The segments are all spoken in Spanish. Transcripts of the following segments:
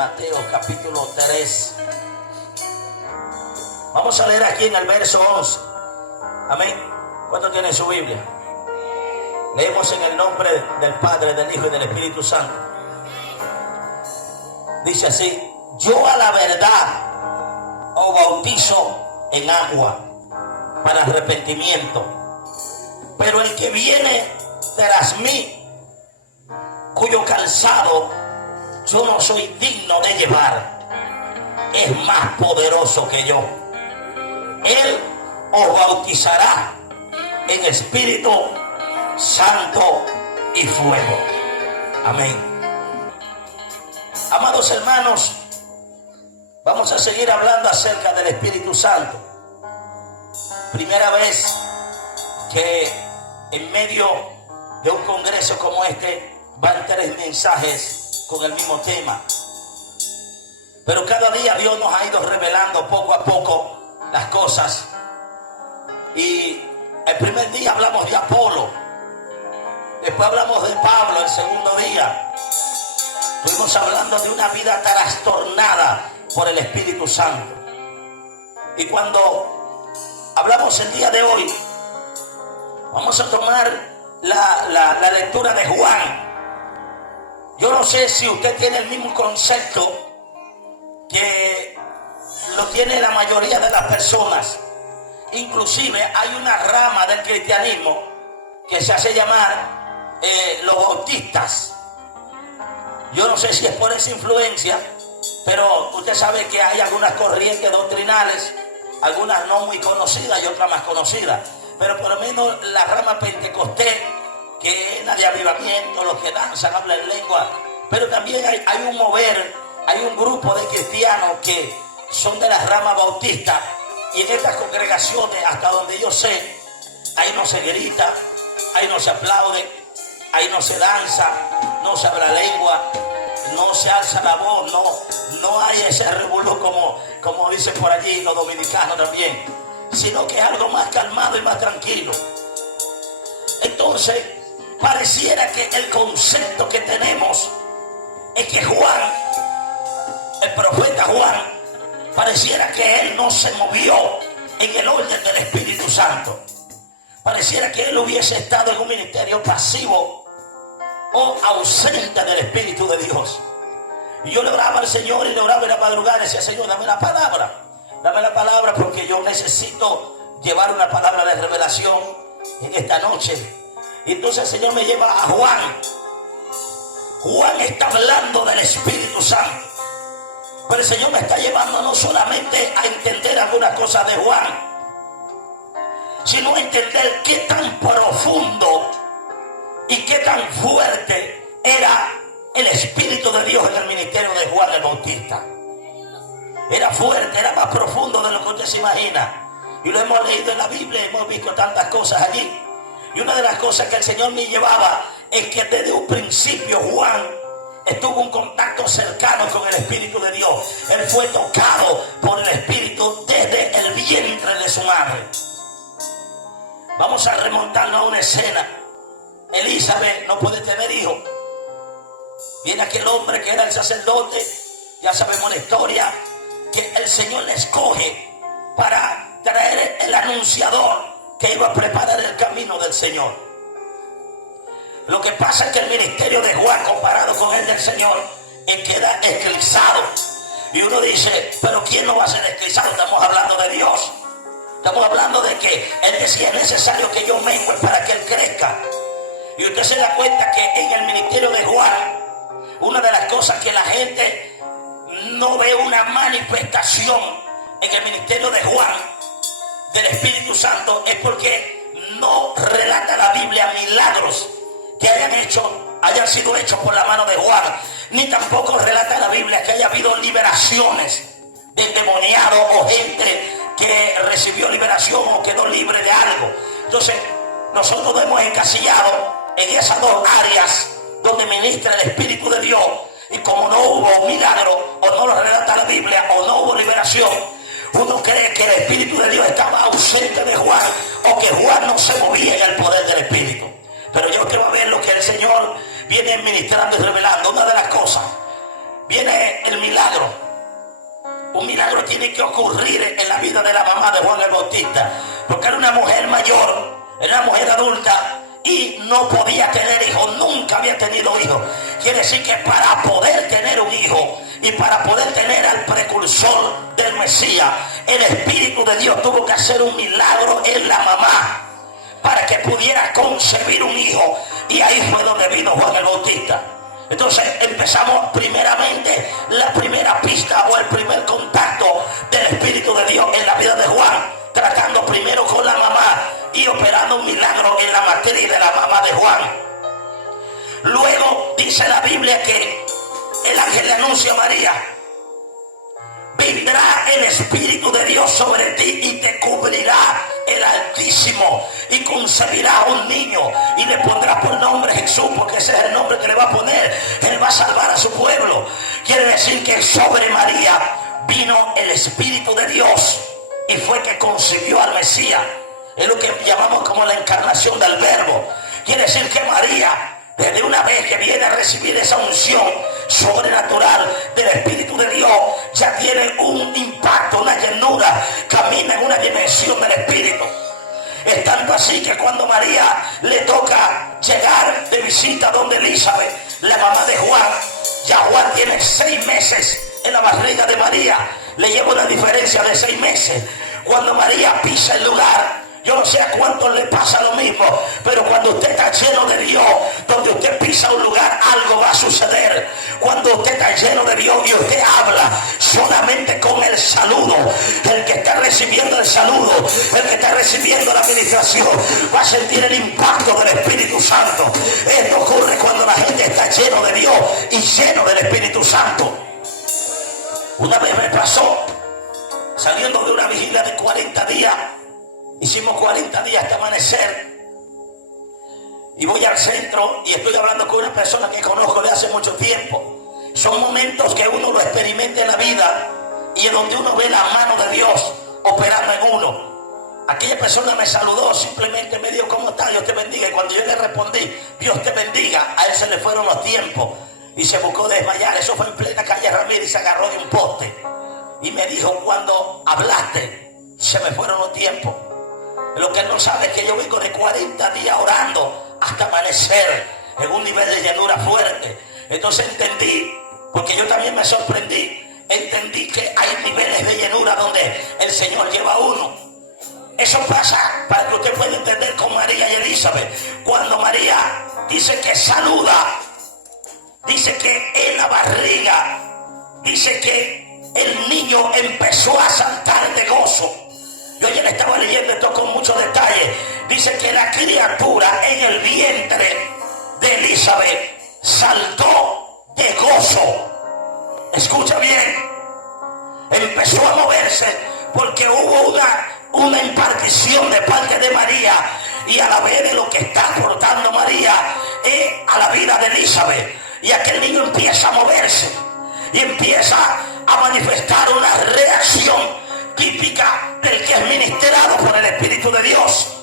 Mateo capítulo 3. Vamos a leer aquí en el verso 11. Amén. ¿Cuánto tiene su Biblia? Leemos en el nombre del Padre, del Hijo y del Espíritu Santo. Dice así: yo a la verdad os bautizo en agua para arrepentimiento, pero el que viene tras mí, cuyo calzado yo no soy digno de llevar, es más poderoso que yo. Él os bautizará en Espíritu Santo y fuego. Amén. Amados hermanos, vamos a seguir hablando acerca del Espíritu Santo. Primera vez que en medio de un congreso como este van 3 mensajes con el mismo tema. Pero cada día Dios nos ha ido revelando poco a poco las cosas. Y el primer día hablamos de Apolo. Después hablamos de Pablo el segundo día. Estuvimos hablando de una vida trastornada por el Espíritu Santo. Y cuando hablamos el día de hoy, vamos a tomar la lectura de Juan. Yo no sé si usted tiene el mismo concepto que lo tiene la mayoría de las personas. Inclusive hay una rama del cristianismo que se hace llamar los bautistas. Yo no sé si es por esa influencia, pero usted sabe que hay algunas corrientes doctrinales, algunas no muy conocidas y otras más conocidas. Pero por lo menos la rama pentecostés, que es de avivamiento, los que danzan, hablan en lengua. Pero también hay un mover, hay un grupo de cristianos que son de la rama bautista. Y en estas congregaciones, hasta donde yo sé, ahí no se grita, ahí no se aplaude, ahí no se danza, no se habla lengua, no se alza la voz, no hay ese revuelo como dicen por allí los dominicanos también, sino que es algo más calmado y más tranquilo. Entonces, pareciera que el concepto que tenemos es que Juan, el profeta Juan, pareciera que él no se movió en el orden del Espíritu Santo. Pareciera que él hubiese estado en un ministerio pasivo o ausente del Espíritu de Dios. Y yo le oraba al Señor y le oraba en la madrugada y decía: Señor, dame la palabra porque yo necesito llevar una palabra de revelación en esta noche. Y entonces el Señor me lleva a Juan. Juan está hablando del Espíritu Santo, pero el Señor me está llevando no solamente a entender algunas cosas de Juan, sino a entender qué tan profundo y qué tan fuerte era el Espíritu de Dios en el ministerio de Juan el Bautista. Era fuerte, era más profundo de lo que usted se imagina. Y lo hemos leído en la Biblia, hemos visto tantas cosas allí. Y una de las cosas que el Señor me llevaba es que desde un principio Juan estuvo en contacto cercano con el Espíritu de Dios. Él fue tocado por el Espíritu desde el vientre de su madre. Vamos a remontarnos a una escena. Elizabeth no puede tener hijo. Viene aquel hombre que era el sacerdote, ya sabemos la historia, que el Señor le escoge para traer el anunciador que iba a preparar el camino del Señor. Lo que pasa es que el ministerio de Juan, comparado con el del Señor, queda eclipsado. Y uno dice: pero ¿quién no va a ser eclipsado? Estamos hablando de Dios. Estamos hablando de que Él decía: es necesario que yo mengue para que Él crezca. Y usted se da cuenta que en el ministerio de Juan, una de las cosas que la gente no ve una manifestación en el ministerio de Juan del Espíritu Santo es porque no relata la Biblia milagros que hayan sido hechos por la mano de Juan, ni tampoco relata la Biblia que haya habido liberaciones de endemoniados o gente que recibió liberación o quedó libre de algo. Entonces nosotros nos hemos encasillado en esas dos áreas donde ministra el Espíritu de Dios, y como no hubo milagro o no lo relata la Biblia o no hubo liberación, uno cree que el Espíritu de Dios estaba ausente de Juan o que Juan no se movía en el poder del Espíritu. Pero yo quiero ver lo que el Señor viene ministrando y revelando. Una de las cosas, viene el milagro. Un milagro tiene que ocurrir en la vida de la mamá de Juan el Bautista, porque era una mujer mayor, era una mujer adulta y no podía tener hijos, nunca había tenido hijos. Quiere decir que para poder tener un hijo y para poder tener al precursor del Mesías, el Espíritu de Dios tuvo que hacer un milagro en la mamá para que pudiera concebir un hijo, y ahí fue donde vino Juan el Bautista. Entonces empezamos primeramente la primera pista o el primer contacto del Espíritu de Dios en la vida de Juan, tratando primero con la mamá y operando un milagro en la matriz de la mamá de Juan. Luego dice la Biblia que el ángel le anuncia a María: vendrá el Espíritu de Dios sobre ti y te cubrirá el Altísimo y concebirá un niño y le pondrá por nombre Jesús, porque ese es el nombre que le va a poner. Él va a salvar a su pueblo. Quiere decir que sobre María vino el Espíritu de Dios y fue que concibió al Mesías. Es lo que llamamos como la encarnación del Verbo. Quiere decir que María, desde una vez que viene a recibir esa unción sobrenatural del Espíritu de Dios, ya tiene un impacto, una llenura, camina en una dimensión del Espíritu. Es tanto así que cuando María le toca llegar de visita donde Elizabeth, la mamá de Juan, ya Juan tiene 6 meses en la barriga de María. Le lleva una diferencia de 6 meses. Cuando María pisa el lugar, yo no sé a cuántos le pasa lo mismo, pero cuando usted está lleno de Dios, donde usted pisa un lugar, algo va a suceder. Cuando usted está lleno de Dios y usted habla solamente con el saludo, el que está recibiendo el saludo, el que está recibiendo la administración, va a sentir el impacto del Espíritu Santo. Esto ocurre cuando la gente está lleno de Dios y lleno del Espíritu Santo. Una vez me pasó, saliendo de una vigilia de 40 días, hicimos 40 días hasta amanecer, y voy al centro y estoy hablando con una persona que conozco de hace mucho tiempo. Son momentos que uno lo experimenta en la vida y en donde uno ve la mano de Dios operando en uno. Aquella persona me saludó, simplemente me dijo: ¿cómo estás? Dios te bendiga. Y cuando yo le respondí: Dios te bendiga, a él se le fueron los tiempos y se buscó desmayar. Eso fue en plena calle Ramírez y se agarró de un poste. Y me dijo: cuando hablaste, se me fueron los tiempos. Lo que él no sabe es que yo vengo de 40 días orando hasta amanecer en un nivel de llenura fuerte. Entonces entendí, porque yo también me sorprendí, entendí que hay niveles de llenura donde el Señor lleva a uno. Eso pasa, para que usted pueda entender, con María y Elizabeth. Cuando María dice que saluda, dice que en la barriga, dice que el niño empezó a saltar de gozo. Yo ya le estaba leyendo esto con mucho detalle. Dice que la criatura en el vientre de Elizabeth saltó de gozo. Escucha bien. Empezó a moverse porque hubo una impartición de parte de María, y a la vez de lo que está aportando María a la vida de Elizabeth. Y aquel niño empieza a moverse y empieza a manifestar una reacción típica del que es ministrado por el Espíritu de Dios.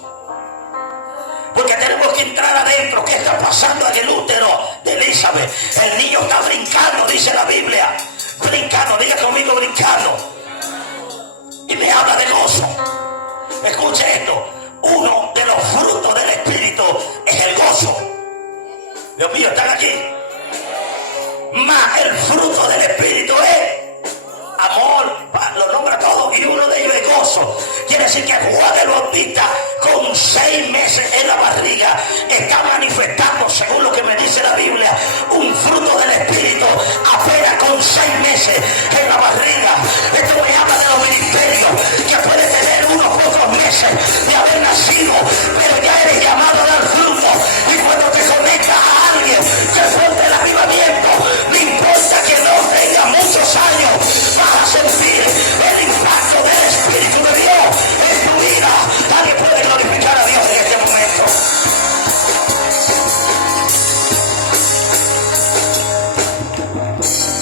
Porque tenemos que entrar adentro. ¿Qué está pasando en el útero de Elizabeth? El niño está brincando, dice la Biblia. Brincando, diga conmigo, brincando. Y me habla de gozo. Escuche esto. Uno de los frutos del Espíritu es el gozo. Dios mío, ¿están aquí? Más el fruto del Espíritu es amor, lo nombra todo, y uno de ellos es gozo. Quiere decir que Juan el Bautista, con 6 meses en la barriga, está manifestando, según lo que me dice la Biblia, un fruto del Espíritu apenas con 6 meses en la barriga. Esto me habla de los ministerios, que puede tener unos pocos meses de haber nacido, pero ya eres llamado a dar fruto. Y cuando te conectas a alguien que fuerte el avivamiento, no importa que no tenga muchos años, vas a sentir el impacto del Espíritu de Dios en tu vida. Alguien puede glorificar a Dios en este momento.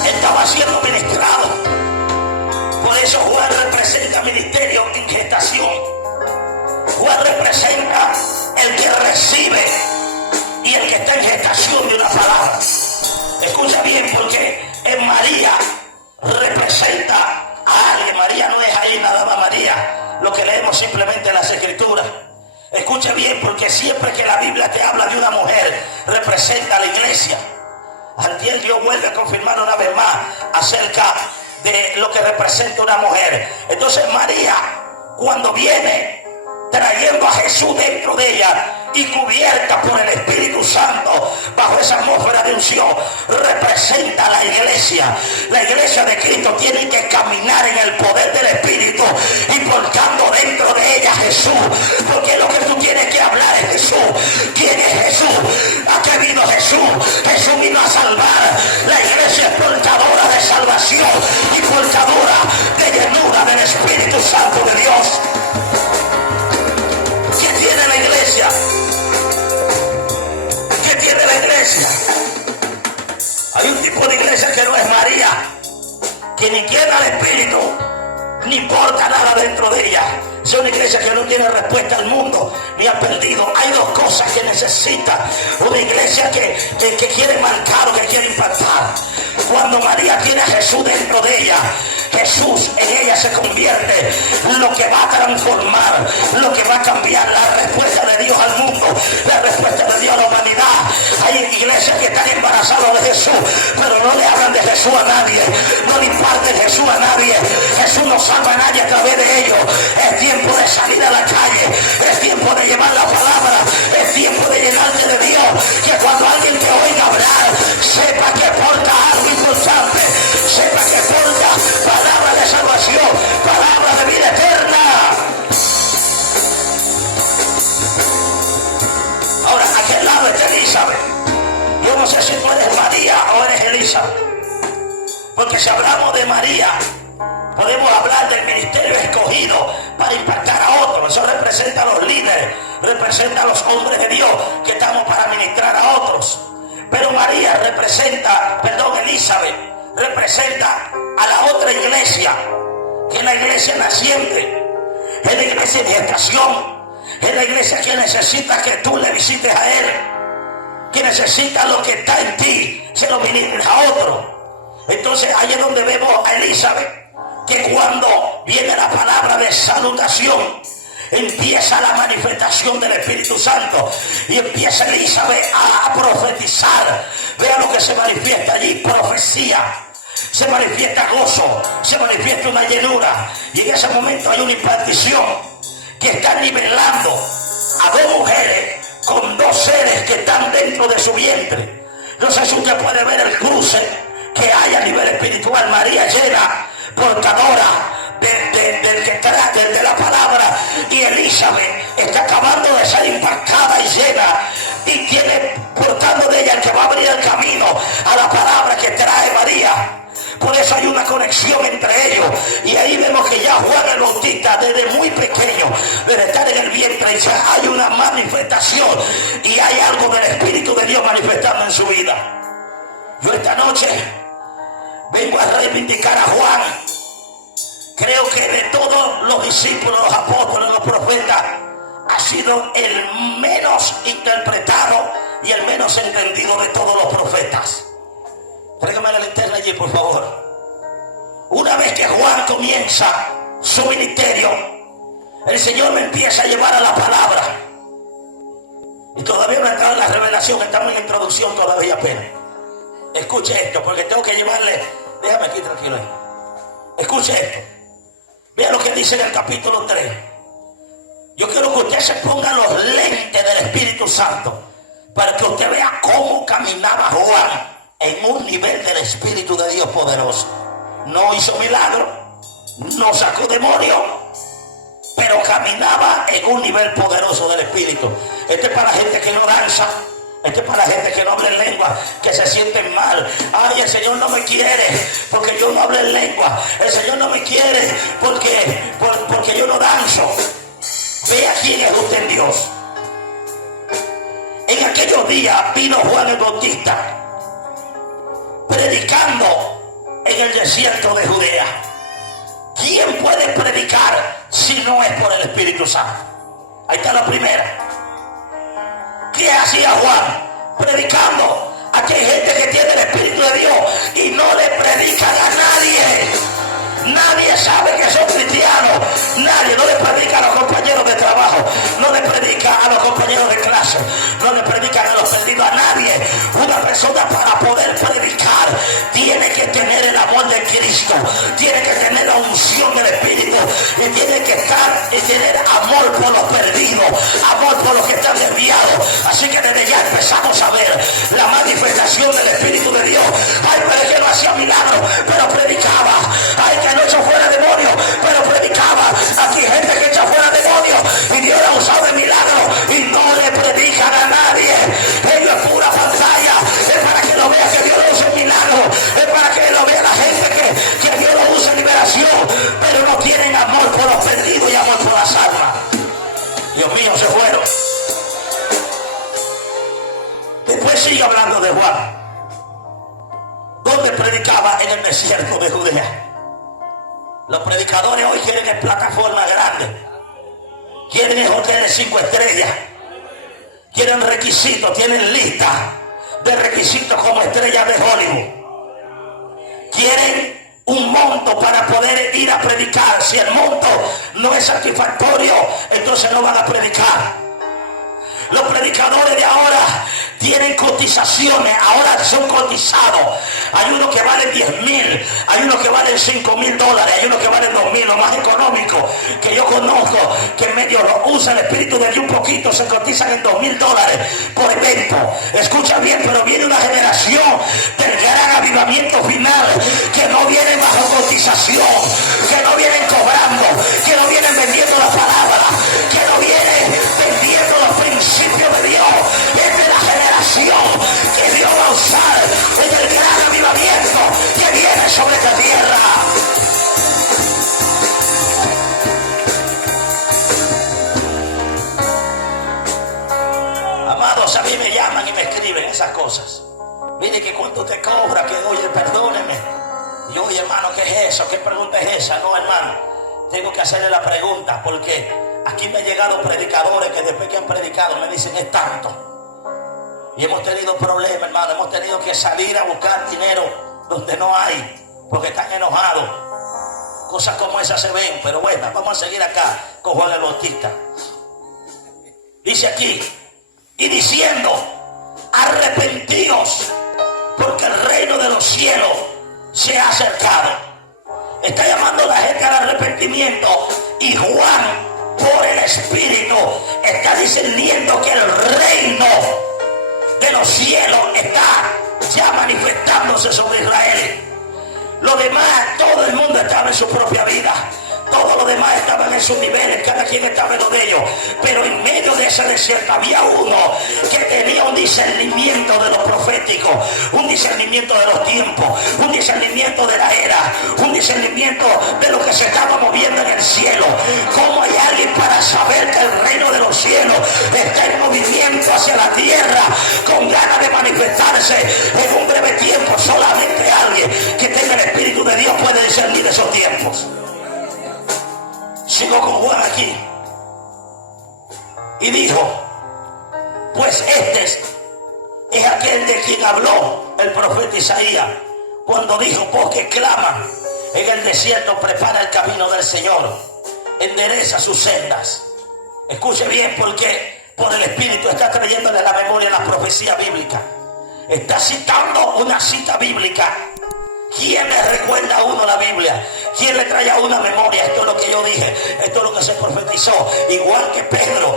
Estaba siendo ministrado. Por eso Juan representa ministerio en gestación. Juan representa el que recibe y el que está en gestación de una palabra. Escucha bien, porque que María representa a alguien. María no es ahí nada más María, lo que leemos simplemente en las Escrituras. Escuche bien, porque siempre que la Biblia te habla de una mujer, representa a la iglesia. Antier Dios vuelve a confirmar una vez más acerca de lo que representa una mujer. Entonces María, cuando viene trayendo a Jesús dentro de ella y cubierta por el Espíritu Santo bajo esa atmósfera de unción, representa a la iglesia. La iglesia de Cristo tiene que caminar en el poder del Espíritu y portando dentro de ella Jesús, porque lo que tú tienes que hablar es Jesús. ¿Quién es Jesús? ¿A qué vino Jesús? Jesús vino a salvar. La iglesia es portadora de salvación y portadora de llenura del Espíritu Santo de Dios. ¿Qué tiene la iglesia? ¿Qué tiene la iglesia? Hay un tipo de iglesia que no es María, que ni quiere al Espíritu, ni importa nada dentro de ella. Es una iglesia que no tiene respuesta al mundo, ni ha perdido. Hay dos cosas que necesita una iglesia que quiere marcar o que quiere impactar. Cuando María tiene a Jesús dentro de ella, Jesús en ella se convierte en lo que va a transformar, lo que va a cambiar la respuesta de Dios al mundo, la respuesta de Dios a la humanidad. Hay iglesias que están embarazadas de Jesús, pero no le hablan de Jesús a nadie, no le imparten Jesús a nadie. Jesús no salva a nadie a través de ellos. Es tiempo de salir a la calle, es tiempo de llevar la palabra, es tiempo de llenarte de Dios. Que cuando alguien te oiga hablar, sepa que porta algo importante, sepa que porta palabra de salvación, palabra de vida eterna. Ahora, ¿a qué lado está Elizabeth? Yo no sé si tú eres María o eres Elizabeth, porque si hablamos de María, podemos hablar del ministerio escogido para impactar a otros. Eso representa a los líderes, representa a los hombres de Dios que estamos para ministrar a otros. Pero María representa, Elizabeth representa a la otra iglesia, que es la iglesia naciente, es la iglesia de gestación, es la iglesia que necesita que tú le visites a él, que necesita lo que está en ti, se lo ministres a otro. Entonces ahí es donde vemos a Elizabeth, que cuando viene la palabra de salutación, empieza la manifestación del Espíritu Santo y empieza Elizabeth a profetizar. Vean lo que se manifiesta allí: profecía, se manifiesta gozo, se manifiesta una llenura, y en ese momento hay una impartición que está nivelando a dos mujeres con dos seres que están dentro de su vientre. No sé si usted puede ver el cruce que hay a nivel espiritual. María llena, portadora del que trate de la palabra, y Elizabeth está acabando de ser impactada y llena, y tiene portando de ella el que va a abrir el camino a la palabra que trae María. Por eso hay una conexión entre ellos, y ahí vemos que ya Juan el Bautista, desde muy pequeño, desde estar en el vientre, ya hay una manifestación y hay algo del Espíritu de Dios manifestando en su vida. Yo esta noche vengo a reivindicar a Juan. Creo que de todos los discípulos, los apóstoles, los profetas, ha sido el menos interpretado y el menos entendido de todos los profetas. Tráigame la linterna allí, por favor. Una vez que Juan comienza su ministerio, el Señor me empieza a llevar a la palabra. Y todavía no he entrado en la revelación, estamos en introducción todavía apenas. Escuche esto, porque tengo que llevarle... Déjame aquí tranquilo ahí. Escuche esto. Vea lo que dice en el capítulo 3. Yo quiero que usted se ponga los lentes del Espíritu Santo para que usted vea cómo caminaba Juan en un nivel del Espíritu de Dios poderoso. No hizo milagro, no sacó demonios, pero caminaba en un nivel poderoso del Espíritu. Este es para la gente que no danza. Esto es para la gente que no habla en lengua, que se sienten mal. Ay, el Señor no me quiere porque yo no hablo en lengua. El Señor no me quiere porque yo no danzo. Vea quién es usted en Dios. En aquellos días vino Juan el Bautista predicando en el desierto de Judea. ¿Quién puede predicar si no es por el Espíritu Santo? Ahí está la primera. ¿Qué hacía Juan? Predicando a Aquí hay gente que tiene el Espíritu de Dios y no le predican a nadie. Nadie sabe que son cristianos. Nadie, no le predica a los compañeros de trabajo, no le predica a los compañeros de clase, no le predican a los perdidos, a nadie. Una persona para poder predicar tiene que tener el amor de Cristo, tiene que tener la unción del Espíritu y tiene que estar y tener amor por los perdidos, amor por los que están desviados. Así que desde ya empezamos a ver la manifestación del Espíritu de Dios. Hay pero que no hacía milagros, pero predicaba. Hay que no echó fuera demonios, pero predicaba. Aquí hay gente que echa fuera demonios y Dios la ha usado de milagro y no le predican a nadie. Ellos es pura pantalla, es para que lo vea que Dios lo usa en milagro, es para que lo vea la gente que Dios lo usa en liberación, pero no tienen amor por los perdidos y amor por las almas. Dios mío, se fueron. Después sigue hablando de Juan, donde predicaba en el desierto de Judea. Los predicadores hoy quieren en plataformas grandes, quieren en hoteles 5 estrellas, quieren requisitos, tienen lista de requisitos como estrellas de Hollywood. Quieren un monto para poder ir a predicar. Si el monto no es satisfactorio, entonces no van a predicar. Los predicadores de ahora tienen cotizaciones, ahora son cotizados. Hay unos que valen 10,000, hay unos que valen $5,000, hay unos que valen 2,000, lo más económico que yo conozco, que medio lo usa el Espíritu de Dios un poquito, se cotizan en $2,000 por evento. Escucha bien, pero viene una generación del gran avivamiento final que no vienen bajo cotización, que no vienen cobrando, que no vienen vendiendo la palabra, que no vienen vendiendo los principios de Dios. Es de la generación que Dios va a usar en el gran avivamiento que viene sobre esta tierra. Amados, a mí me llaman y me escriben esas cosas. Mire que cuánto te cobra, que oye, perdóneme. Y oye, hermano, ¿qué es eso? ¿Qué pregunta es esa? No, hermano, tengo que hacerle la pregunta porque aquí me han llegado predicadores que después que han predicado me dicen es tanto. Y hemos tenido problemas, hermano. Hemos tenido que salir a buscar dinero donde no hay, porque están enojados. Cosas como esas se ven, pero bueno, vamos a seguir acá con Juan el Bautista. Dice aquí, y diciendo, arrepentíos, porque el reino de los cielos se ha acercado. Está llamando a la gente al arrepentimiento. Y Juan, por el Espíritu, está discerniendo que el reino de los cielos está ya manifestándose sobre Israel. Lo demás, todo el mundo estaba en su propia vida. Todos los demás estaban en sus niveles, cada quien estaba en lo de ellos. Pero en medio de ese desierto había uno que tenía un discernimiento de lo profético, un discernimiento de los tiempos, un discernimiento de la era, un discernimiento de lo que se estaba moviendo en el cielo. ¿Cómo hay alguien para saber que el reino de los cielos está en movimiento hacia la tierra con ganas de manifestarse en un breve tiempo? Solamente alguien que tenga el Espíritu de Dios puede discernir esos tiempos. Sigo con Juan aquí. Y dijo, pues este es aquel de quien habló el profeta Isaías cuando dijo, porque claman en el desierto, prepara el camino del Señor, endereza sus sendas. Escuche bien, porque por el Espíritu está trayéndole a la memoria las profecías bíblicas. Está citando una cita bíblica. ¿Quién le recuerda a uno la Biblia? ¿Quién le trae a una memoria? Esto es lo que yo dije, esto es lo que se profetizó. Igual que Pedro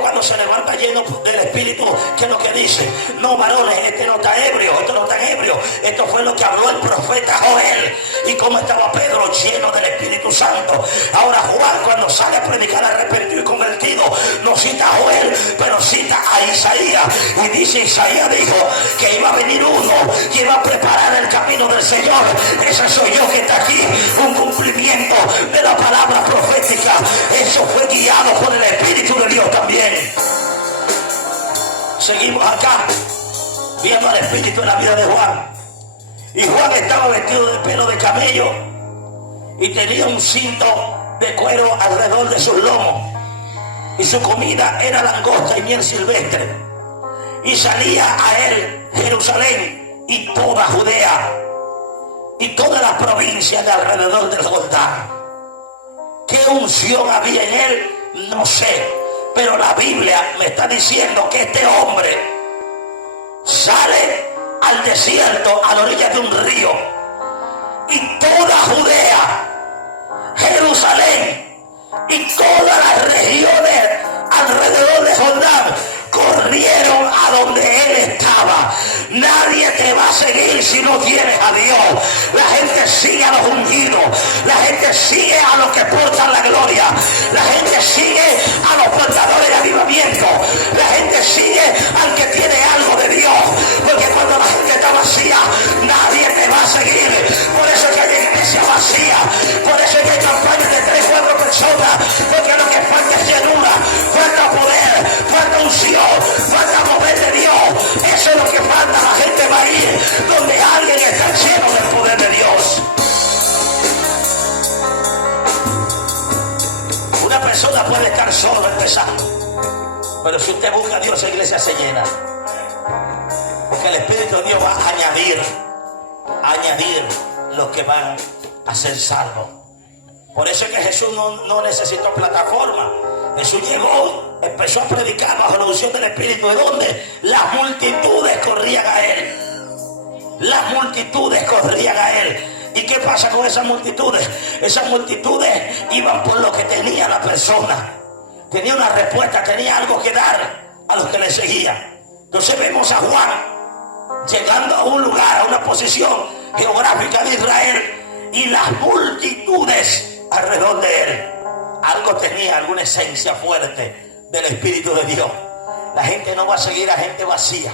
cuando se levanta lleno del Espíritu, ¿qué es lo que dice? No, varones, este no está ebrio, esto no está ebrio. Esto fue lo que habló el profeta Joel. ¿Y cómo estaba Pedro? Lleno del Espíritu Santo. Ahora Juan, cuando sale a predicar arrepentido y convertido, no cita a Joel, pero cita a Isaías. Y dice, Isaías dijo que iba a venir uno que iba a preparar el camino del Señor. Ese soy yo que está aquí, un cumplimiento de la palabra profética. Eso fue guiado por el Espíritu de Dios también. Seguimos acá viendo al Espíritu en la vida de Juan. Y Juan estaba vestido de pelo de camello y tenía un cinto de cuero alrededor de sus lomos, y su comida era langosta y miel silvestre. Y salía a él Jerusalén y toda Judea y toda la provincia de alrededor del Jordán. ¿Qué unción había en él? No sé, pero la Biblia me está diciendo que este hombre sale al desierto, a la orilla de un río, y toda Judea, Jerusalén y todas las regiones alrededor de Jordán corrieron a donde él estaba. Nadie te va a seguir si no tienes a Dios. La gente sigue a los ungidos, la gente sigue a los que portan la gloria, la gente sigue a los portadores de avivamiento, la gente sigue al que tiene algo de Dios, porque cuando la gente está vacía nadie te va a seguir. Por eso es que hay iglesia vacía, por eso es que hay campañas de 3 o 4 personas, porque lo que falta es llenura, falta poder, falta unción, falta mover de Dios. Eso es lo que falta. La gente va a ir donde alguien está lleno del poder de Dios. Una persona puede estar solo empezando, pero si usted busca a Dios, la iglesia se llena, porque el Espíritu de Dios va a añadir los que van a ser salvos. Por eso es que Jesús no necesitó plataforma. Jesús llegó, empezó a predicar bajo la unción del Espíritu. ¿De dónde? Las multitudes corrían a él. Las multitudes corrían a él. ¿Y qué pasa con esas multitudes? Esas multitudes iban por lo que tenía la persona. Tenía una respuesta, tenía algo que dar a los que le seguían. Entonces vemos a Juan llegando a un lugar, a una posición geográfica de Israel, y las multitudes alrededor de él. Algo tenía, alguna esencia fuerte del Espíritu de Dios. La gente no va a seguir a gente vacía.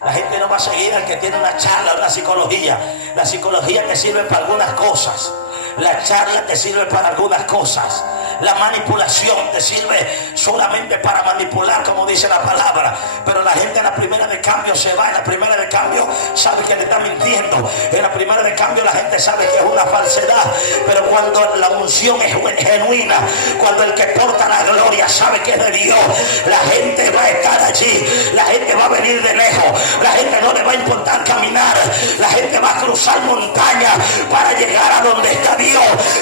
La gente no va a seguir al que tiene una charla, una psicología. La psicología te sirve para algunas cosas. La charla te sirve para algunas cosas. La manipulación te sirve solamente para manipular, como dice la palabra. Pero la gente en la primera de cambio se va. En la primera de cambio sabe que le está mintiendo. En la primera de cambio la gente sabe que es una falsedad. Pero cuando la unción es genuina, cuando el que porta la gloria sabe que es de Dios, la gente va a estar allí. La gente va a venir de lejos. La gente no le va a importar caminar. La gente va a cruzar montañas para llegar a donde está Dios.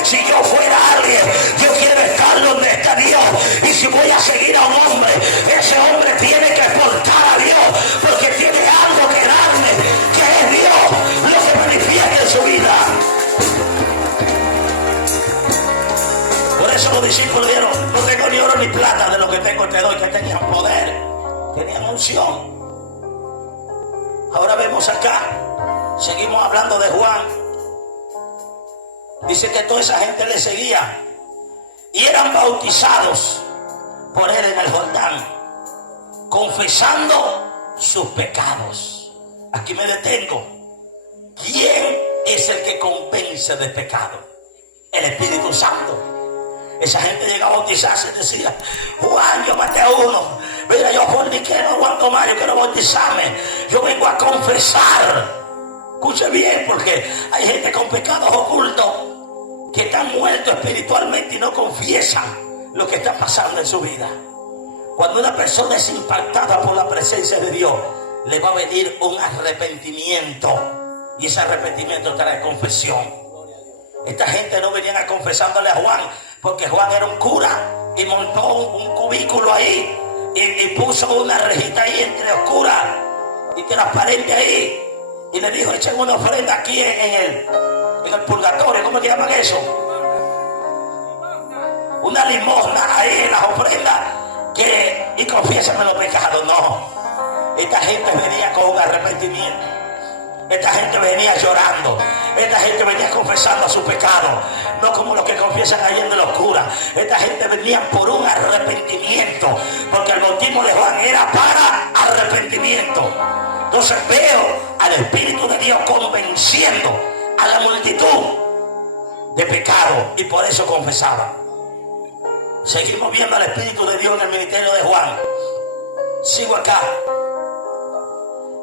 Si yo fuera alguien, yo quiero estar donde está Dios. Y si voy a seguir a un hombre, ese hombre tiene que portar a Dios, porque tiene algo que darme, que es Dios lo que manifiesta en su vida. Por eso los discípulos dijeron: no tengo ni oro ni plata, de lo que tengo te doy. Que tenían poder, tenían unción. Ahora vemos acá, seguimos hablando de Juan. Dice que toda esa gente le seguía y eran bautizados por él en el Jordán, confesando sus pecados. Aquí me detengo. ¿Quién es el que convence de pecado? El Espíritu Santo. Esa gente llegaba a bautizarse y decía: Juan, yo maté a uno. Mira, yo forniqué, no aguanto más, yo quiero bautizarme. Yo vengo a confesar. Escuche bien, porque hay gente con pecados ocultos que están muertos espiritualmente y no confiesan lo que está pasando en su vida. Cuando una persona es impactada por la presencia de Dios, le va a venir un arrepentimiento, y ese arrepentimiento trae confesión. Esta gente no venían a confesándole a Juan, porque Juan era un cura y montó un cubículo ahí y puso una rejita ahí entre oscura y transparente ahí, y le dijo: echen una ofrenda aquí en el purgatorio. ¿Cómo se llaman eso? Una limosna ahí en las ofrendas, y confiésame los pecados. No, esta gente venía con un arrepentimiento. Esta gente venía llorando. Esta gente venía confesando su pecado, no como los que confiesan ahí en la oscura. Esta gente venía por un arrepentimiento, porque el bautismo de Juan era para arrepentimiento. Entonces veo al Espíritu de Dios convenciendo a la multitud de pecado, y por eso confesaba. Seguimos viendo al Espíritu de Dios en el ministerio de Juan. Sigo acá.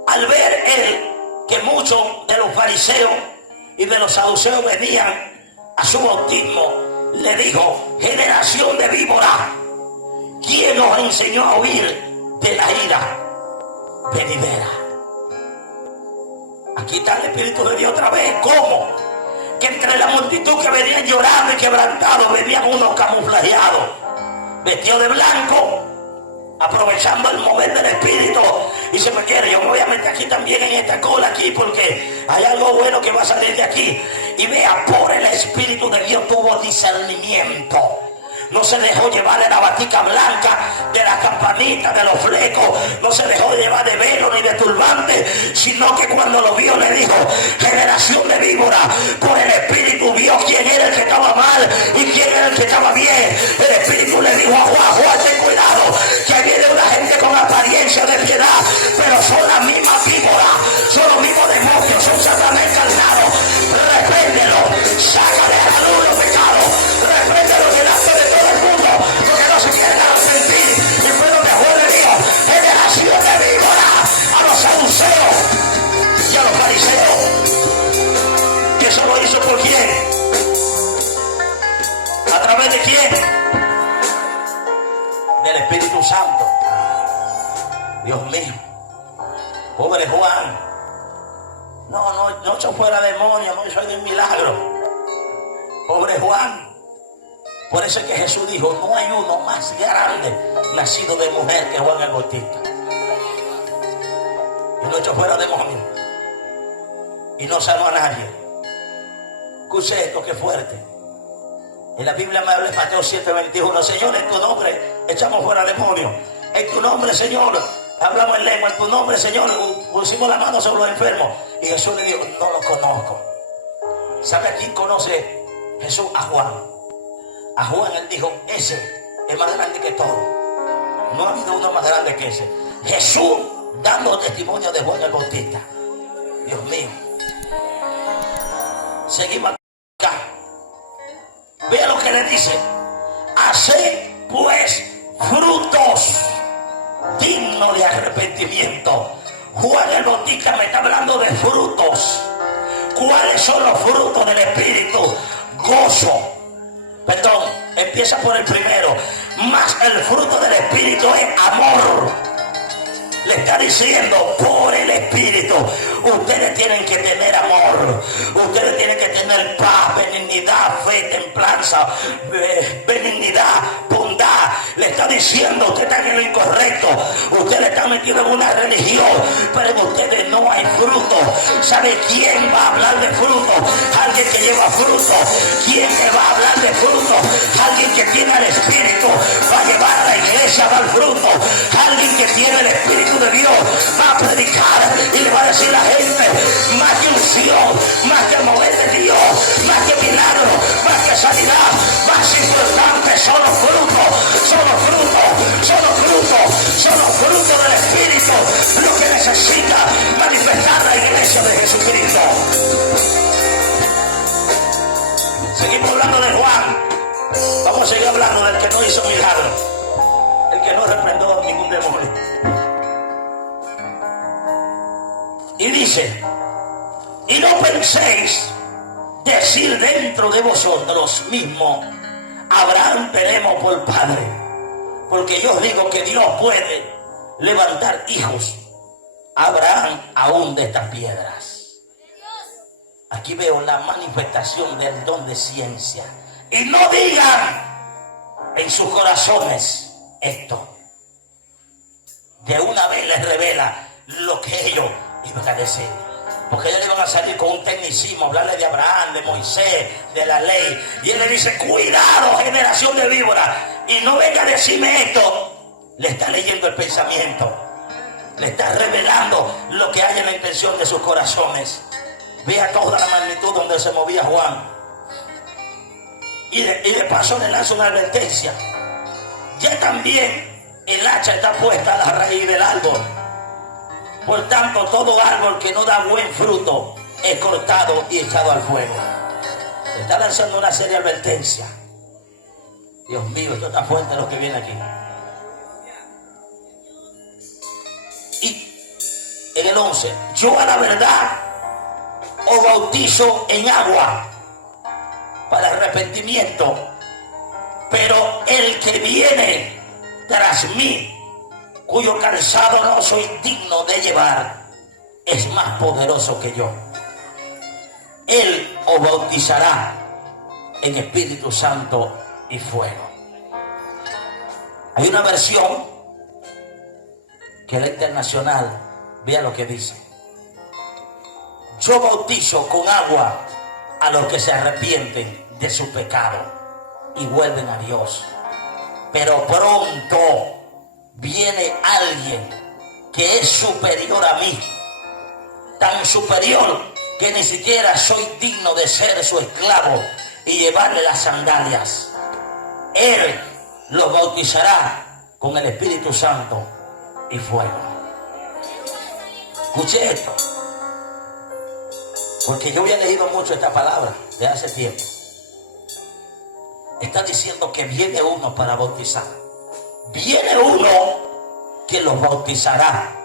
Al ver él que muchos de los fariseos y de los saduceos venían a su bautismo, le dijo: generación de víboras, ¿quién nos enseñó a huir de la ira? venidera. Aquí está el Espíritu de Dios otra vez. ¿Cómo? Que entre la multitud que venían llorando y quebrantados, venían unos camuflajeados, vestidos de blanco, aprovechando el mover del Espíritu. Y se me quiere, yo me voy a meter aquí también en esta cola aquí, porque hay algo bueno que va a salir de aquí. Y vea, por el Espíritu de Dios tuvo discernimiento. No se dejó llevar de la batica blanca, de la campanita, de los flecos. No se dejó llevar de velo ni de turbante, sino que cuando lo vio le dijo: generación de víbora. Por el Espíritu vio quién era el que estaba mal y quién era el que estaba bien. El Espíritu le dijo a Juan: Juan, ten cuidado, que viene una gente con apariencia de piedad, pero son la misma víbora, son los mismos demonios, son Satanás encarnado. Repréndelo, sácale a la luz los pecados, repréndelo delante de todo el mundo, porque no se quiere dar a sentir. Y fue lo que Juan le dijo: generación de víbora, a los saduceos y a los fariseos. ¿Y eso lo hizo por quién? ¿A través de quién? Del Espíritu Santo. Dios mío, pobre Juan. No echó fuera demonios, no hizo ningún milagro. Pobre Juan. Por eso es que Jesús dijo: no hay uno más grande nacido de mujer que Juan el Bautista. Y no echó fuera demonios. Y no sanó a nadie. Escuche esto, que fuerte. En la Biblia me habla en Mateo 7:21. Señor, en tu nombre echamos fuera demonios. En tu nombre, Señor, hablamos en lengua. En tu nombre, Señor, pusimos la mano sobre los enfermos. Y Jesús le dijo: no los conozco. ¿Sabe a quién conoce Jesús? A Juan. A Juan él dijo: ese es más grande que todo. No ha habido uno más grande que ese. Jesús dando testimonio de Juan el Bautista. Dios mío. Seguimos acá. Vea lo que le dice: haced pues frutos dignos de arrepentimiento. Juan el Bautista me está hablando de frutos. ¿Cuáles son los frutos del Espíritu? Gozo. Perdón, empieza por el primero. Más el fruto del Espíritu es amor. Le está diciendo: por el Espíritu ustedes tienen que tener amor, ustedes tienen que tener paz, benignidad, fe, templanza, benignidad, bondad. Le está diciendo: usted está en lo incorrecto, usted le está metido en una religión, pero en ustedes no hay fruto. ¿Sabe quién va a hablar de fruto? Alguien que lleva fruto. ¿Quién le va a hablar de fruto? Alguien que tiene el Espíritu va a llevar a la iglesia a dar fruto. Alguien que tiene el Espíritu de Dios va a predicar y le va a decir a la gente: más que unción, más que mover de Dios, más que milagro, más que sanidad, más importante son los frutos, son los frutos, son los frutos, son los frutos del Espíritu, lo que necesita manifestar la iglesia de Jesucristo. Seguimos hablando de Juan. Vamos a seguir hablando del que no hizo milagro, el que no reprendó ningún demonio. Y dice: y no penséis decir dentro de vosotros mismos: Abraham tenemos por padre, porque yo os digo que Dios puede levantar hijos a Abraham aún de estas piedras. Aquí veo la manifestación del don de ciencia. Y no digan en sus corazones esto. De una vez les revela lo que ellos iban a decir. Porque ellos iban a salir con un tecnicismo, hablarle de Abraham, de Moisés, de la ley. Y él le dice: cuidado, generación de víbora. Y no venga a decirme esto. Le está leyendo el pensamiento. Le está revelando lo que hay en la intención de sus corazones. Vea toda la magnitud donde se movía Juan. Y de paso le lanza una advertencia. Ya también el hacha está puesta a la raíz del árbol. Por tanto, todo árbol que no da buen fruto es cortado y echado al fuego. Le está lanzando una seria advertencia. Dios mío, esto está fuerte lo que viene aquí. Y en el 11, yo a la verdad os bautizo en agua para arrepentimiento, pero el que viene tras mí, cuyo calzado no soy digno de llevar, es más poderoso que yo. Él os bautizará en Espíritu Santo y fuego. Hay una versión que la internacional, vea lo que dice: yo bautizo con agua a los que se arrepienten de su pecado y vuelven a Dios, pero pronto viene alguien que es superior a mí, tan superior que ni siquiera soy digno de ser su esclavo y llevarle las sandalias. Él los bautizará con el Espíritu Santo y fuego. Escuche esto, porque yo había leído mucho esta palabra de hace tiempo. Está diciendo que viene uno para bautizar. Viene uno que los bautizará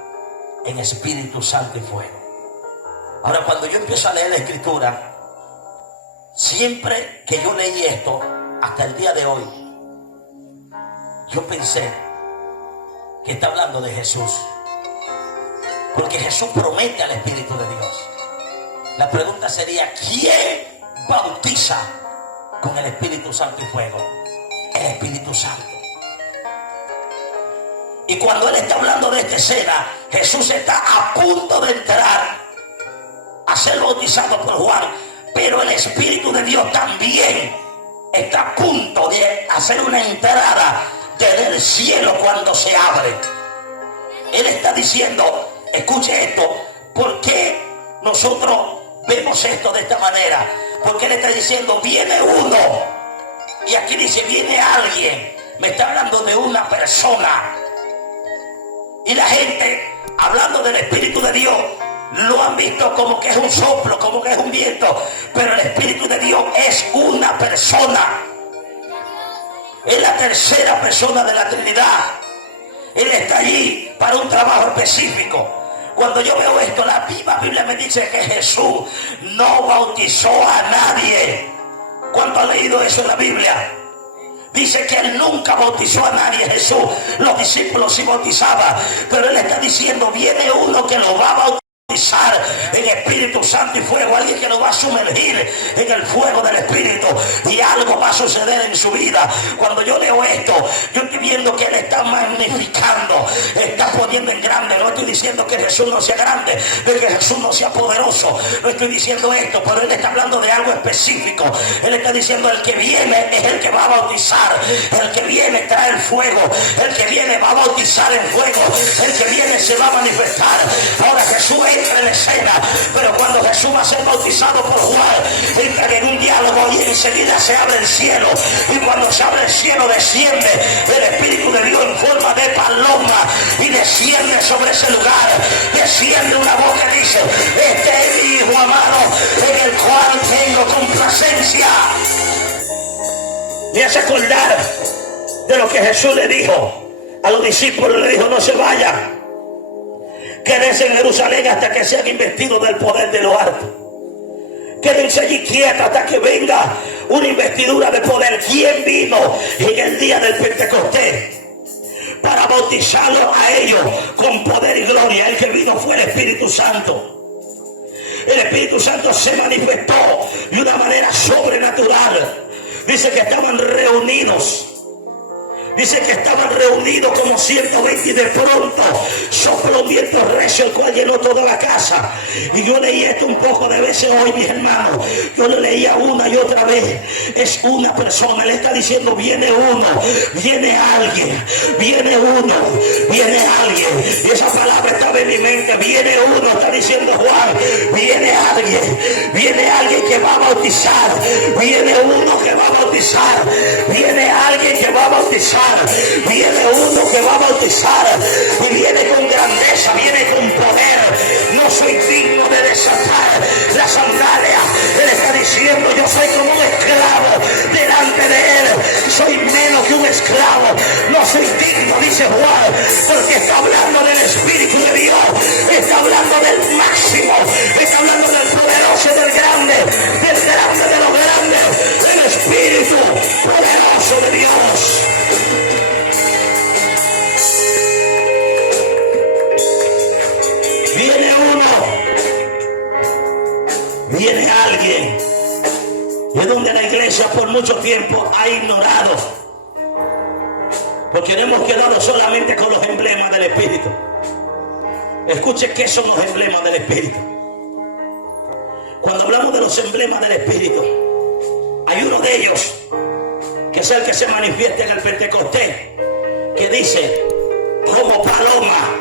en Espíritu Santo y fuego. Ahora, cuando yo empiezo a leer la Escritura, siempre que yo leí esto, hasta el día de hoy, yo pensé que está hablando de Jesús, porque Jesús promete al Espíritu de Dios. La pregunta sería: ¿quién bautiza con el Espíritu Santo y fuego? El Espíritu Santo. Y cuando Él está hablando de esta escena, Jesús está a punto de entrar a ser bautizado por Juan, pero el Espíritu de Dios también está a punto de hacer una entrada desde el cielo cuando se abre. Él está diciendo, escuche esto, ¿por qué nosotros vemos esto de esta manera? Porque Él está diciendo, viene uno, y aquí dice, viene alguien. Me está hablando de una persona. Y la gente, hablando del Espíritu de Dios, lo han visto como que es un soplo, como que es un viento, pero el Espíritu de Dios es una persona. Es la tercera persona de la Trinidad. Él está allí para un trabajo específico. Cuando yo veo esto, la misma Biblia me dice que Jesús no bautizó a nadie. ¿Cuánto ha leído eso en la Biblia? Dice que Él nunca bautizó a nadie. Jesús, los discípulos sí bautizaban, pero Él está diciendo, viene uno que lo va a bautizar en Espíritu Santo y fuego, alguien que lo va a sumergir en el fuego del Espíritu, y algo va a suceder en su vida. Cuando yo leo esto, yo estoy viendo que Él está magnificando, está poniendo en grande. No estoy diciendo que Jesús no sea grande, de que Jesús no sea poderoso, no estoy diciendo esto, pero Él está hablando de algo específico. Él está diciendo, el que viene es el que va a bautizar, el que viene trae el fuego, el que viene va a bautizar en fuego, el que viene se va a manifestar. Ahora Jesús entra en la escena, pero cuando Jesús va a ser bautizado por Juan, entra en un diálogo y enseguida se abre el cielo, y cuando se abre el cielo desciende el Espíritu de Dios en forma de paloma y desciende sobre ese lugar. Desciende una voz que dice, este es mi Hijo amado en el cual tengo complacencia. Me hace acordar de lo que Jesús le dijo a los discípulos. Le dijo, no se vayan, quédense en Jerusalén hasta que sean investidos del poder de lo alto. Quédense allí quietos hasta que venga una investidura de poder. ¿Quién vino en el día del Pentecostés para bautizarlos a ellos con poder y gloria? El que vino fue el Espíritu Santo. El Espíritu Santo se manifestó de una manera sobrenatural. Dice que estaban reunidos. Dice que estaban reunidos como 120 y de pronto sopló un viento recio el cual llenó toda la casa. Y yo leí esto un poco de veces hoy, mis hermanos. Yo lo leía una y otra vez. Es una persona. Le está diciendo, viene uno, viene alguien, viene uno, viene alguien. Y esa palabra estaba en mi mente. Viene uno, está diciendo Juan. Viene alguien que va a bautizar. Viene uno que va a bautizar. Viene alguien que va a bautizar. Viene uno que va a bautizar y viene con grandeza, viene con poder. No soy digno de desatar la sandalia. Él está diciendo, yo soy como un esclavo delante de Él. Soy menos que un esclavo. No soy digno, dice Juan, porque está hablando del Espíritu de Dios. Está hablando del máximo. Está hablando del poderoso, del grande de los grandes, del Espíritu poderoso de Dios. mucho tiempo ha ignorado, porque no hemos quedado solamente con los emblemas del Espíritu. Escuche qué son los emblemas del Espíritu. Cuando hablamos de los emblemas del Espíritu, hay uno de ellos que es el que se manifiesta en el Pentecostés, que dice como paloma.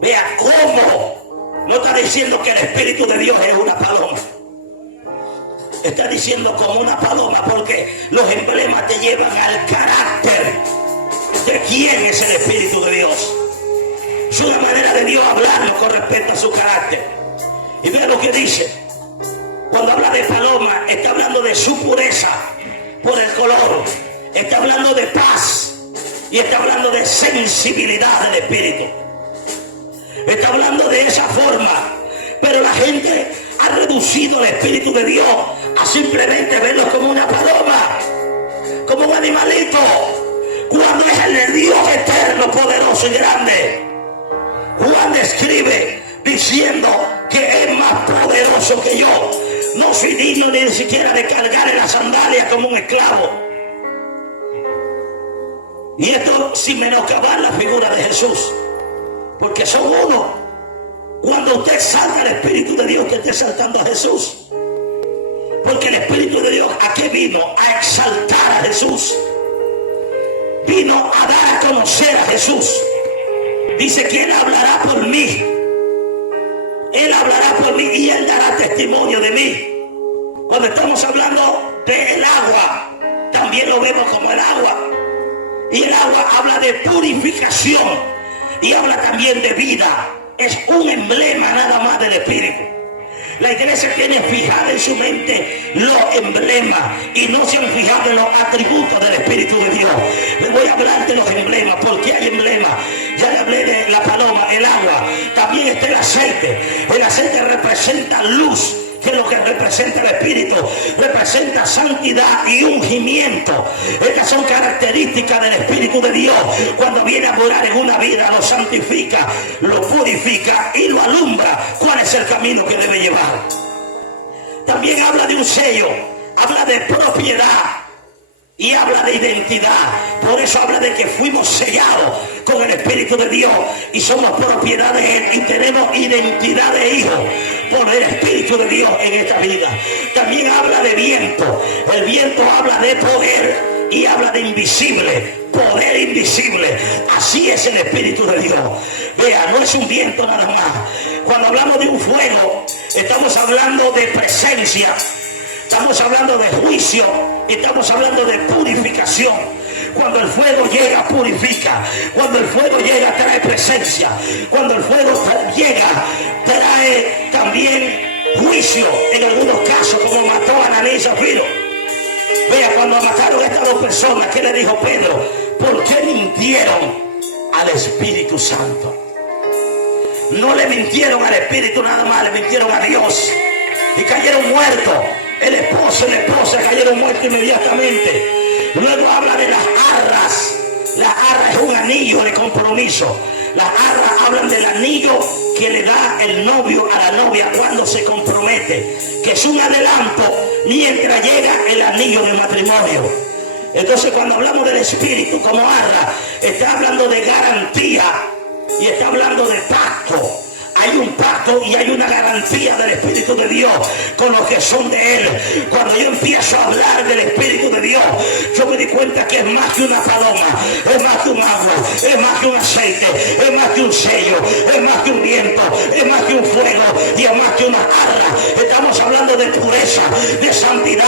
Vea cómo. No está diciendo que el Espíritu de Dios es una paloma. Está diciendo como una paloma, porque los emblemas te llevan al carácter de quién es el Espíritu de Dios. Es una manera de Dios hablarnos con respecto a su carácter. Y vea lo que dice. Cuando habla de paloma, está hablando de su pureza por el color. Está hablando de paz. Y está hablando de sensibilidad del Espíritu. Está hablando de esa forma. Pero la gente ha reducido el Espíritu de Dios a simplemente verlo como una paloma, como un animalito, cuando es el de Dios eterno, poderoso y grande. Juan describe diciendo que es más poderoso que yo. No soy digno ni siquiera de cargar en la sandalia como un esclavo. Y esto sin menoscabar la figura de Jesús, porque son uno. Cuando usted salta al Espíritu de Dios, usted está saltando a Jesús. Porque el Espíritu de Dios, ¿a qué vino? A exaltar a Jesús. Vino a dar a conocer a Jesús. Dice que Él hablará por mí. Él hablará por mí y Él dará testimonio de mí. Cuando estamos hablando del agua, también lo vemos como el agua. Y el agua habla de purificación y habla también de vida. Es un emblema nada más del Espíritu. La iglesia tiene fijado en su mente los emblemas y no se han fijado en los atributos del Espíritu de Dios. Les voy a hablar de los emblemas. ¿Por qué hay emblemas? Ya le hablé de la paloma, el agua. También está el aceite. El aceite representa luz, que es lo que representa el Espíritu. Representa santidad y ungimiento. Estas son características del Espíritu de Dios. Cuando viene a morar en una vida, lo santifica, lo purifica y lo alumbra cuál es el camino que debe llevar. También habla de un sello, habla de propiedad y habla de identidad. Por eso habla de que fuimos sellados con el Espíritu de Dios y somos propiedad de Él y tenemos identidad de hijos por el Espíritu de Dios en esta vida. También habla de viento. El viento habla de poder y habla de invisible, poder invisible. Así es el Espíritu de Dios. Vea, no es un viento nada más. Cuando hablamos de un fuego, estamos hablando de presencia, estamos hablando de juicio, estamos hablando de purificación. Cuando el fuego llega, purifica. Cuando el fuego llega, trae presencia. Cuando el fuego llega, trae también juicio. En algunos casos, como mató a Ananías y Zafiro. Vea, cuando mataron a estas dos personas, ¿qué le dijo Pedro? ¿Por qué mintieron al Espíritu Santo? No le mintieron al Espíritu nada más, le mintieron a Dios. Y cayeron muertos. El esposo y la esposa cayeron muertos inmediatamente. Luego habla de las arras. La arra es un anillo de compromiso. Las arras hablan del anillo que le da el novio a la novia cuando se compromete, que es un adelanto mientras llega el anillo de matrimonio. Entonces, cuando hablamos del Espíritu como arra, está hablando de garantía y está hablando de pacto. Hay un pacto y hay una garantía del Espíritu de Dios con los que son de Él. Cuando yo empiezo a hablar del Espíritu de Dios, yo me di cuenta que es más que una paloma, es más que un agua, es más que un aceite, es más que un sello, es más que un viento, es más que un fuego y es más que una arra. Estamos hablando de pureza, de santidad,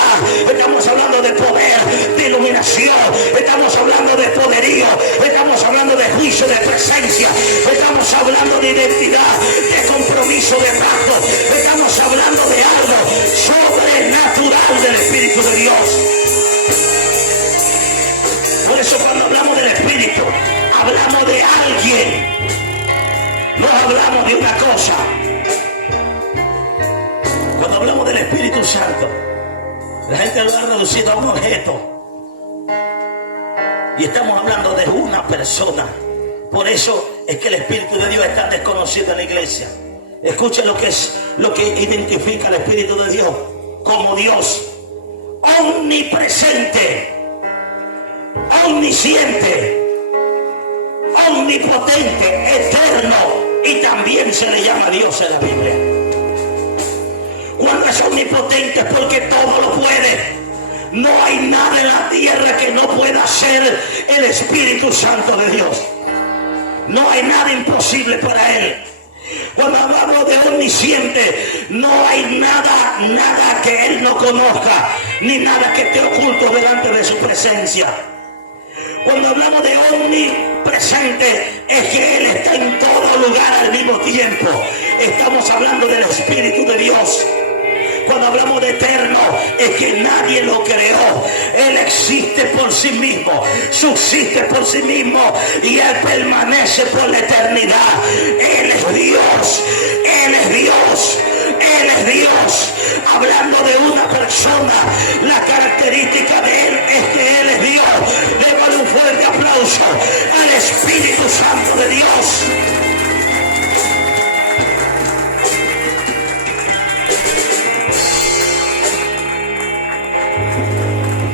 estamos hablando de poder, de iluminación, estamos hablando de poderío, estamos hablando de juicio, de presencia, estamos hablando de identidad, de compromiso, de pacto. Estamos hablando de algo sobrenatural del Espíritu de Dios. Por eso cuando hablamos del Espíritu, hablamos de alguien, no hablamos de una cosa. Cuando hablamos del Espíritu Santo, la gente lo ha reducido a un objeto y estamos hablando de una persona. Por eso es que el Espíritu de Dios está desconocido en la iglesia. Escuchen lo que identifica al Espíritu de Dios como Dios. omnipresente, omnisciente, omnipotente, eterno, y también se le llama Dios en la Biblia. Cuando es omnipotente es porque todo lo puede. No hay nada en la tierra que no pueda hacer el Espíritu Santo de Dios. No hay nada imposible para Él. Cuando hablamos de omnisciente, no hay nada que Él no conozca, ni nada que esté oculto delante de su presencia. Cuando hablamos de omnipresente, es que Él está en todo lugar al mismo tiempo. Estamos hablando del Espíritu de Dios. Cuando hablamos de eterno, es que nadie lo creó. Él existe por sí mismo, subsiste por sí mismo, y Él permanece por la eternidad. Él es Dios, Él es Dios, Él es Dios. Hablando de una persona, la característica de Él es que Él es Dios. Démosle un fuerte aplauso al Espíritu Santo de Dios.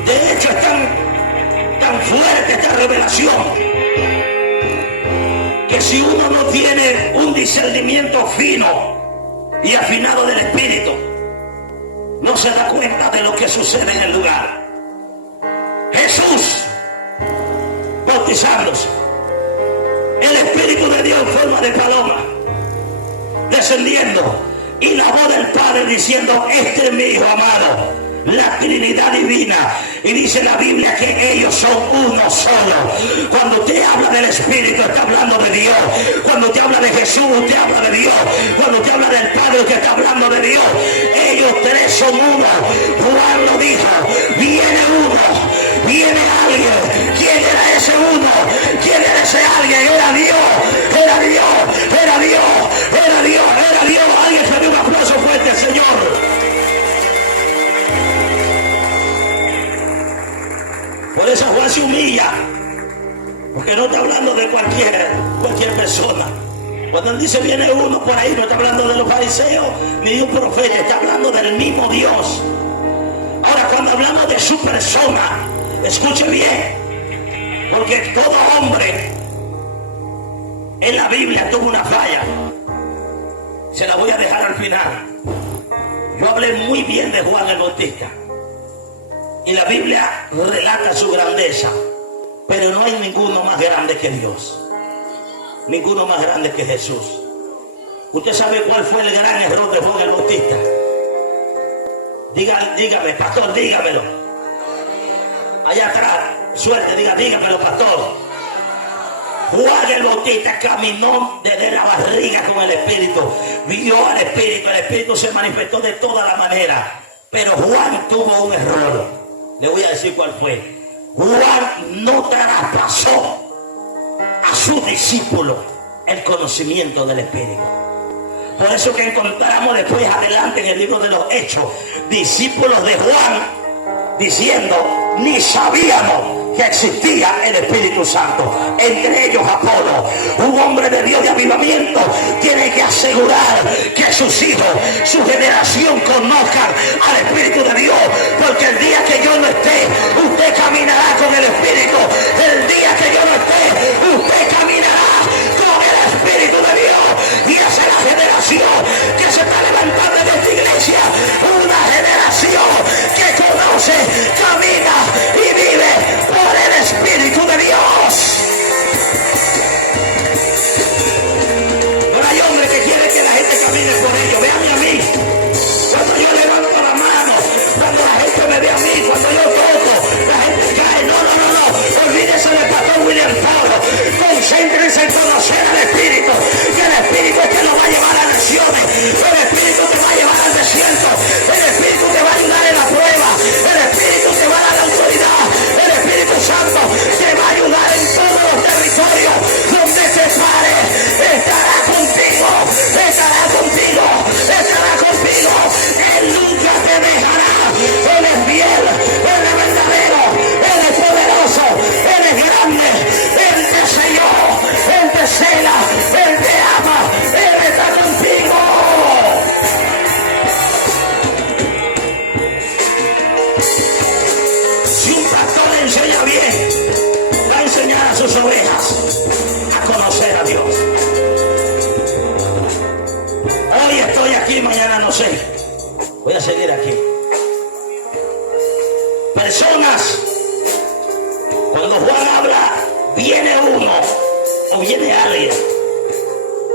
De hecho, es tan fuerte esta revelación que si uno no tiene un discernimiento fino y afinado del Espíritu, no se da cuenta de lo que sucede en el lugar. Jesús bautizándose, el Espíritu de Dios en forma de paloma descendiendo, y la voz del Padre diciendo: este es mi Hijo amado. La Trinidad divina, y dice la Biblia que ellos son uno solo. Cuando usted habla del Espíritu, está hablando de Dios. Cuando usted habla de Jesús, usted habla de Dios. Cuando usted habla del Padre, usted está hablando de Dios. Ellos tres son uno. Juan lo dijo: viene uno, viene alguien. ¿Quién era ese uno? ¿Quién era ese alguien? Era Dios, era Dios, era Dios, era Dios, era Dios. Alguien se dio un aplauso fuerte al Señor. Por eso Juan se humilla, porque no está hablando de cualquier persona. Cuando él dice viene uno por ahí, no está hablando de los fariseos ni de un profeta, está hablando del mismo Dios. Ahora, cuando hablamos de su persona, escuche bien, porque todo hombre en la Biblia tuvo una falla. Se la voy a dejar al final. Yo hablé muy bien de Juan el Bautista, y la Biblia relata su grandeza, pero no hay ninguno más grande que Dios, ninguno más grande que Jesús. ¿Usted sabe cuál fue el gran error de Juan el Bautista? Dígame, pastor, dígamelo. Allá atrás, suerte, dígamelo, pastor. Juan el Bautista caminó desde la barriga con el Espíritu, vio al Espíritu, el Espíritu se manifestó de toda la manera, pero Juan tuvo un error. Le voy a decir cuál fue. Juan no traspasó a sus discípulos el conocimiento del Espíritu. Por eso que encontramos después adelante en el libro de los Hechos, discípulos de Juan diciendo: ni sabíamos que existía el Espíritu Santo. Entre ellos Apolo, un hombre de Dios de avivamiento, tiene que asegurar que sus hijos, su generación conozcan al Espíritu de Dios, porque el día que yo no esté, usted caminará con el Espíritu. El día que yo no esté, usted caminará con el Espíritu de Dios. Y esa es la generación que se está levantando en esta iglesia, una generación que conoce, camina y vive por el Espíritu de Dios. No hay hombre que quiere que la gente camine por ellos. Véanme a mí. Cuando yo levanto la mano, cuando la gente me ve a mí, cuando yo toco, la gente cae. No. a sus ovejas a conocer a Dios. Hoy estoy aquí, mañana no sé. Voy a seguir aquí. Personas, cuando Juan habla, viene uno o viene alguien.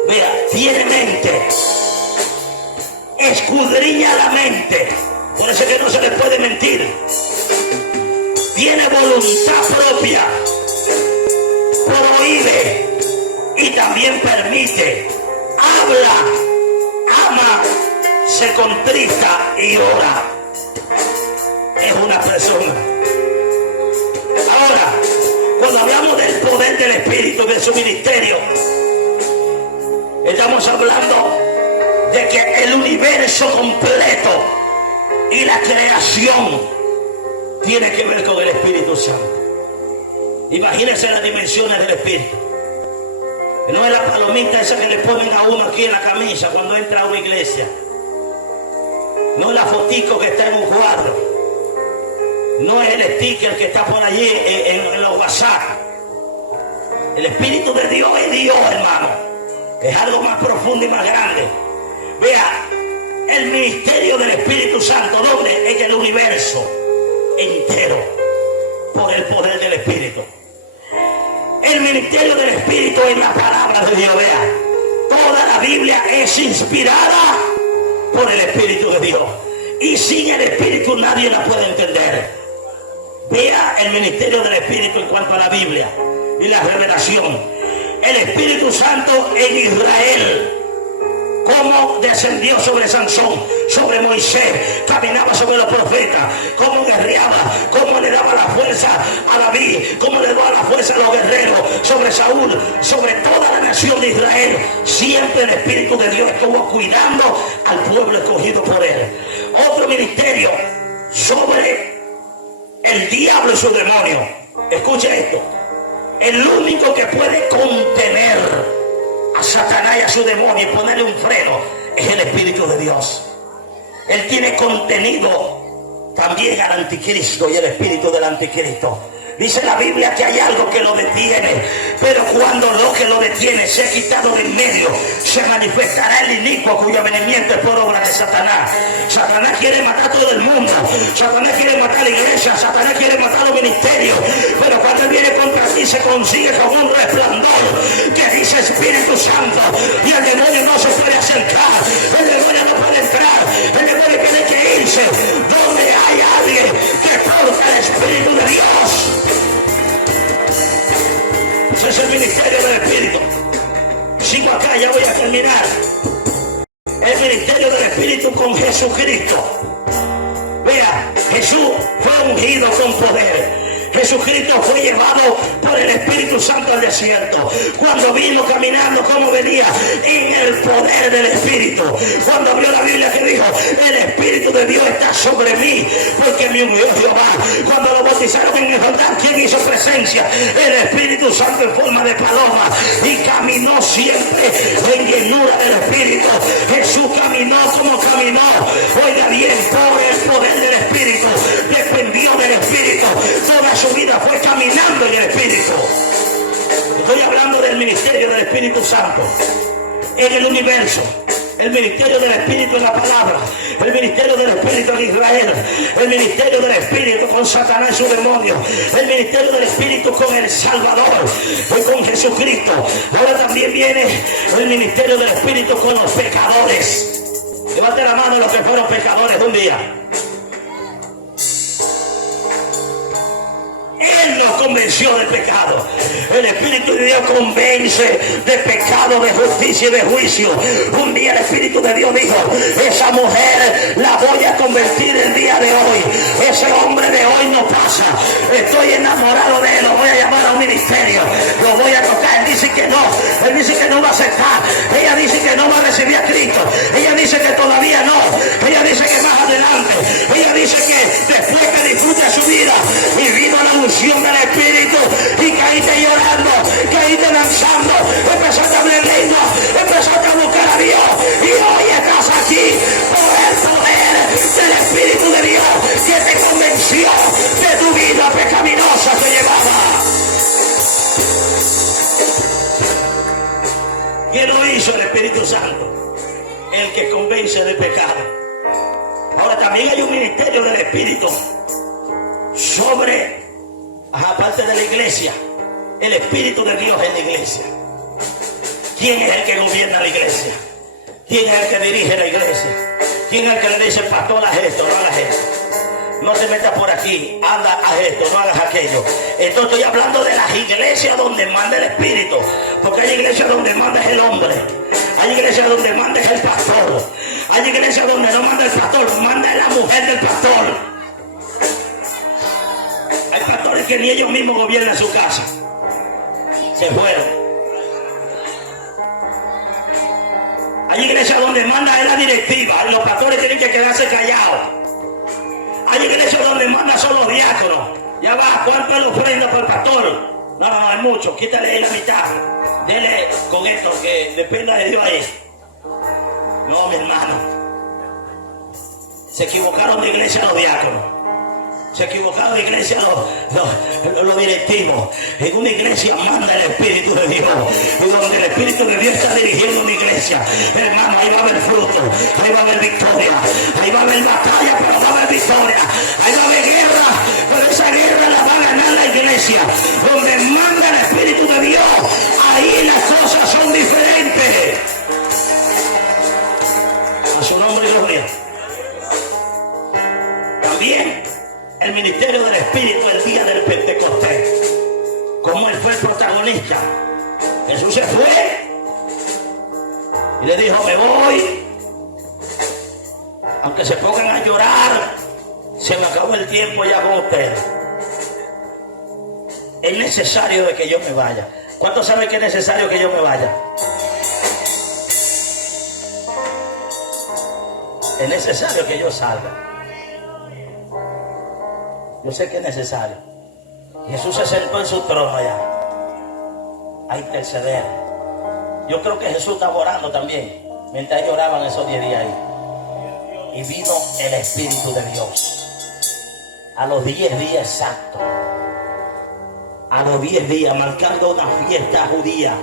Mira, tiene mente, escudriña la mente. Por eso es que no se le puede mentir. Tiene voluntad propia, prohíbe y también permite. Habla, ama, se contrista y ora. Es una persona. Ahora, cuando hablamos del poder del Espíritu, de su ministerio, estamos hablando de que el universo completo y la creación tiene que ver con el Espíritu Santo. Imagínense las dimensiones del Espíritu. No es la palomita esa que le ponen a uno aquí en la camisa cuando entra a una iglesia. No es la fotico que está en un cuadro. No es el sticker que está por allí en los WhatsApp. El Espíritu de Dios es Dios, hermano. Es algo más profundo y más grande. Vea, el ministerio del Espíritu Santo, ¿dónde? En el universo entero, por el poder del Espíritu. El ministerio del Espíritu es la palabra de Dios. Vea, toda la Biblia es inspirada por el Espíritu de Dios. Y sin el Espíritu nadie la puede entender. Vea el ministerio del Espíritu en cuanto a la Biblia y la revelación. El Espíritu Santo en Israel, cómo descendió sobre Sansón, sobre Moisés, caminaba sobre los profetas, cómo guerreaba, cómo le daba la fuerza a David, cómo le daba la fuerza a los guerreros, sobre Saúl, sobre toda la nación de Israel. Siempre el Espíritu de Dios estuvo cuidando al pueblo escogido por él. Otro ministerio sobre el diablo y su demonio. Escucha esto. El único que puede contener a Satanás y a su demonio y ponerle un freno es el Espíritu de Dios. Él tiene contenido también al anticristo y el espíritu del anticristo. Dice la Biblia que hay algo que lo detiene, pero cuando lo que lo detiene se ha quitado de en medio, se manifestará el inicuo cuyo avenimiento es por obra de Satanás. Satanás quiere matar a todo el mundo, Satanás quiere matar a la iglesia, Satanás quiere matar los ministerios, pero cuando él viene contra ti se consigue con un resplandor que dice Espíritu Santo, y el demonio no se puede acercar, el demonio no puede entrar, el demonio tiene que irse donde hay alguien que porta el Espíritu de Dios. Ese es el ministerio del Espíritu. Sigo acá, ya voy a terminar. El ministerio del Espíritu con Jesucristo. Vea, Jesús fue ungido con poder. Jesucristo fue llevado por el Espíritu Santo al desierto. Cuando vino caminando, ¿cómo venía? En el poder del Espíritu. Cuando abrió la Biblia, que dijo: el Espíritu de Dios está sobre mí, porque me ungió Jehová. Cuando lo bautizaron en el Jordán, ¿quién hizo presencia? El Espíritu Santo en forma de paloma, y caminó siempre en llenura del Espíritu. Jesús caminó como caminó. Oiga bien, por el poder del Espíritu, dependió del Espíritu. Toda su vida fue caminando en el Espíritu. Estoy hablando del ministerio del Espíritu Santo en el universo, el ministerio del Espíritu en la palabra, el ministerio del Espíritu en Israel, el ministerio del Espíritu con Satanás y su demonio, el ministerio del Espíritu con el Salvador y con Jesucristo. Ahora también viene el ministerio del Espíritu con los pecadores. Levante la mano los que fueron pecadores de un día. Él nos convenció del pecado. El Espíritu de Dios convence de pecado, de justicia y de juicio. Un día el Espíritu de Dios dijo: esa mujer la voy a convertir el día de hoy. Ese hombre de hoy no pasa. Estoy enamorado de él. Lo voy a llamar a un ministerio. Lo voy a tocar. Él dice que no. Él dice que no va a aceptar. Ella dice que no va a recibir a Cristo. Ella dice que todavía no. Ella dice que más adelante. Ella dice que después que disfrute su vida y vino la unción del Espíritu, y caíste llorando, caíste danzando, empezaste a hablar lengua, empezaste a buscar a Dios, y hoy estás aquí por el poder del Espíritu de Dios que te convenció de tu vida pecaminosa que llevaba. Espíritu Santo, el que convence de pecado. Ahora también hay un ministerio del Espíritu sobre, aparte de la iglesia, el Espíritu de Dios en la iglesia. ¿Quién es el que gobierna la iglesia? ¿Quién es el que dirige la iglesia? ¿Quién es el que le dice, pastor, haz esto, no hagas esto? No te metas por aquí, anda, haz esto, no hagas aquello. Entonces estoy hablando de las iglesias donde manda el Espíritu. Porque hay iglesias donde manda el hombre. Hay iglesias donde manda el pastor. Hay iglesias donde no manda el pastor, manda la mujer del pastor. Hay pastores que ni ellos mismos gobiernan su casa. Se fueron. Hay iglesias donde manda la directiva y los pastores tienen que quedarse callados. Hay iglesias donde manda son los diáconos. Ya va, ¿cuánto es la ofrenda para el pastor? No, hay mucho, quítale la mitad. Dele con esto, que dependa de Dios ahí. No, mi hermano. Se equivocaron de iglesia los diáconos. Se equivocaron de iglesia los directivos. En una iglesia manda el Espíritu de Dios. Y donde el Espíritu de Dios está dirigiendo una iglesia, hermano, ahí va a haber fruto, ahí va a haber victoria, ahí va a haber batalla, pero va a haber victoria. Ahí va a haber guerra, pero esa guerra la va a ganar la iglesia. Donde manda el Espíritu de Dios, ahí las cosas son diferentes. A su nombre y gloria. También el ministerio del Espíritu el día del Pentecostés, como él fue el protagonista. Jesús se fue y le dijo, me voy, aunque se pongan a llorar, se me acabó el tiempo ya con ustedes. Es necesario de que yo me vaya. ¿Cuántos saben que es necesario que yo me vaya? Es necesario que yo salga. Yo sé que es necesario. Jesús se sentó en su trono allá a interceder. Yo creo que Jesús estaba orando también mientras lloraban esos 10 días ahí. Y vino el Espíritu de Dios a los 10 días exactos. A los 10 días, marcando una fiesta judía,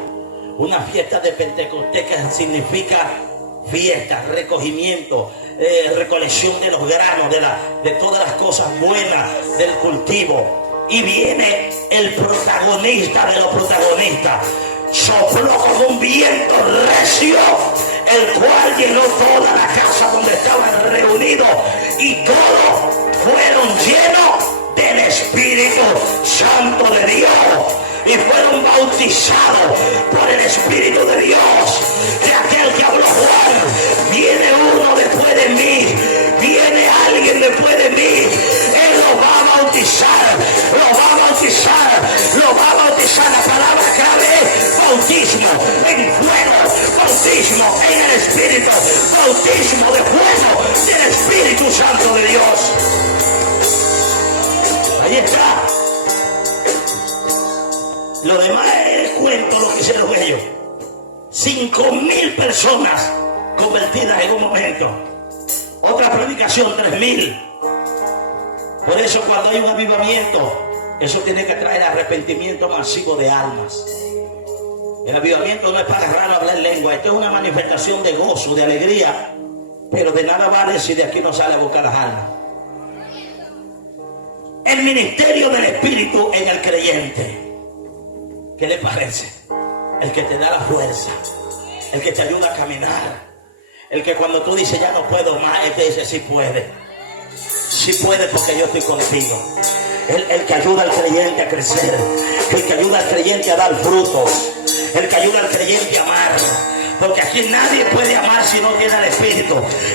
una fiesta de Pentecostés que significa fiesta, recogimiento, recolección de los granos, de todas las cosas buenas del cultivo. Y viene el protagonista de los protagonistas. Sopló con un viento recio, el cual llenó toda la casa donde estaban reunidos, y todos fueron llenos del Espíritu Santo de Dios y fueron bautizados por el Espíritu de Dios. De aquel que habló Juan, viene uno después de mí, viene alguien después de mí, él lo va a bautizar, lo va a bautizar, lo va a bautizar. La palabra clave es bautismo en fuego, bautismo en el Espíritu, bautismo de fuego del Espíritu Santo de Dios. Ahí está. Lo demás es cuento, lo que hicieron ellos. 5.000 personas convertidas en un momento. Otra predicación, 3.000. Por eso cuando hay un avivamiento, eso tiene que traer arrepentimiento masivo de almas. El avivamiento no es para agarrar a hablar lengua. Esto es una manifestación de gozo, de alegría. Pero de nada vale si de aquí no sale a buscar las almas. El ministerio del Espíritu en el creyente. ¿Qué le parece? El que te da la fuerza, el que te ayuda a caminar, el que cuando tú dices ya no puedo más, él te dice sí puede porque yo estoy contigo. El que ayuda al creyente a crecer, el que ayuda al creyente a dar frutos, el que ayuda al creyente a amar. Porque aquí nadie puede amar si no tiene el Espíritu.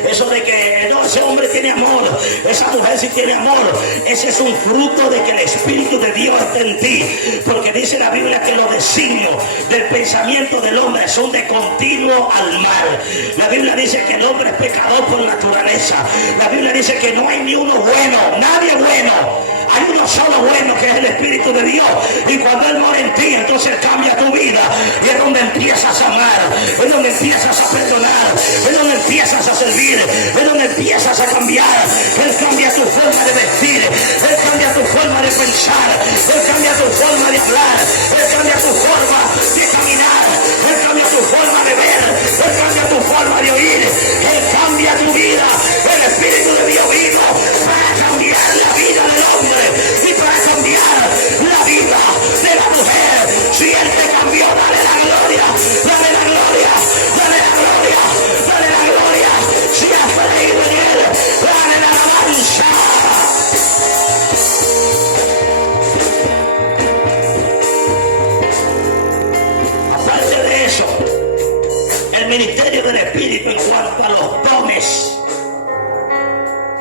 Eso de que no, ese hombre tiene amor, esa mujer sí tiene amor, ese es un fruto de que el Espíritu de Dios está en ti. Porque dice la Biblia que los designios del pensamiento del hombre son de continuo al mal. La Biblia dice que el hombre es pecador por naturaleza. La Biblia dice que no hay ni uno bueno, nadie bueno. Hay uno solo bueno, que es el Espíritu de Dios. Y cuando Él mora en ti, entonces cambia tu vida. Y es donde empiezas a amar, es donde empiezas a perdonar, es donde empiezas a servir, es donde empiezas a cambiar. Él cambia tu forma de vestir, Él cambia tu forma de pensar, Él cambia tu forma de hablar, Él cambia tu forma de caminar, Él cambia tu forma de ver, Él cambia ministerio del Espíritu en cuanto a los dones.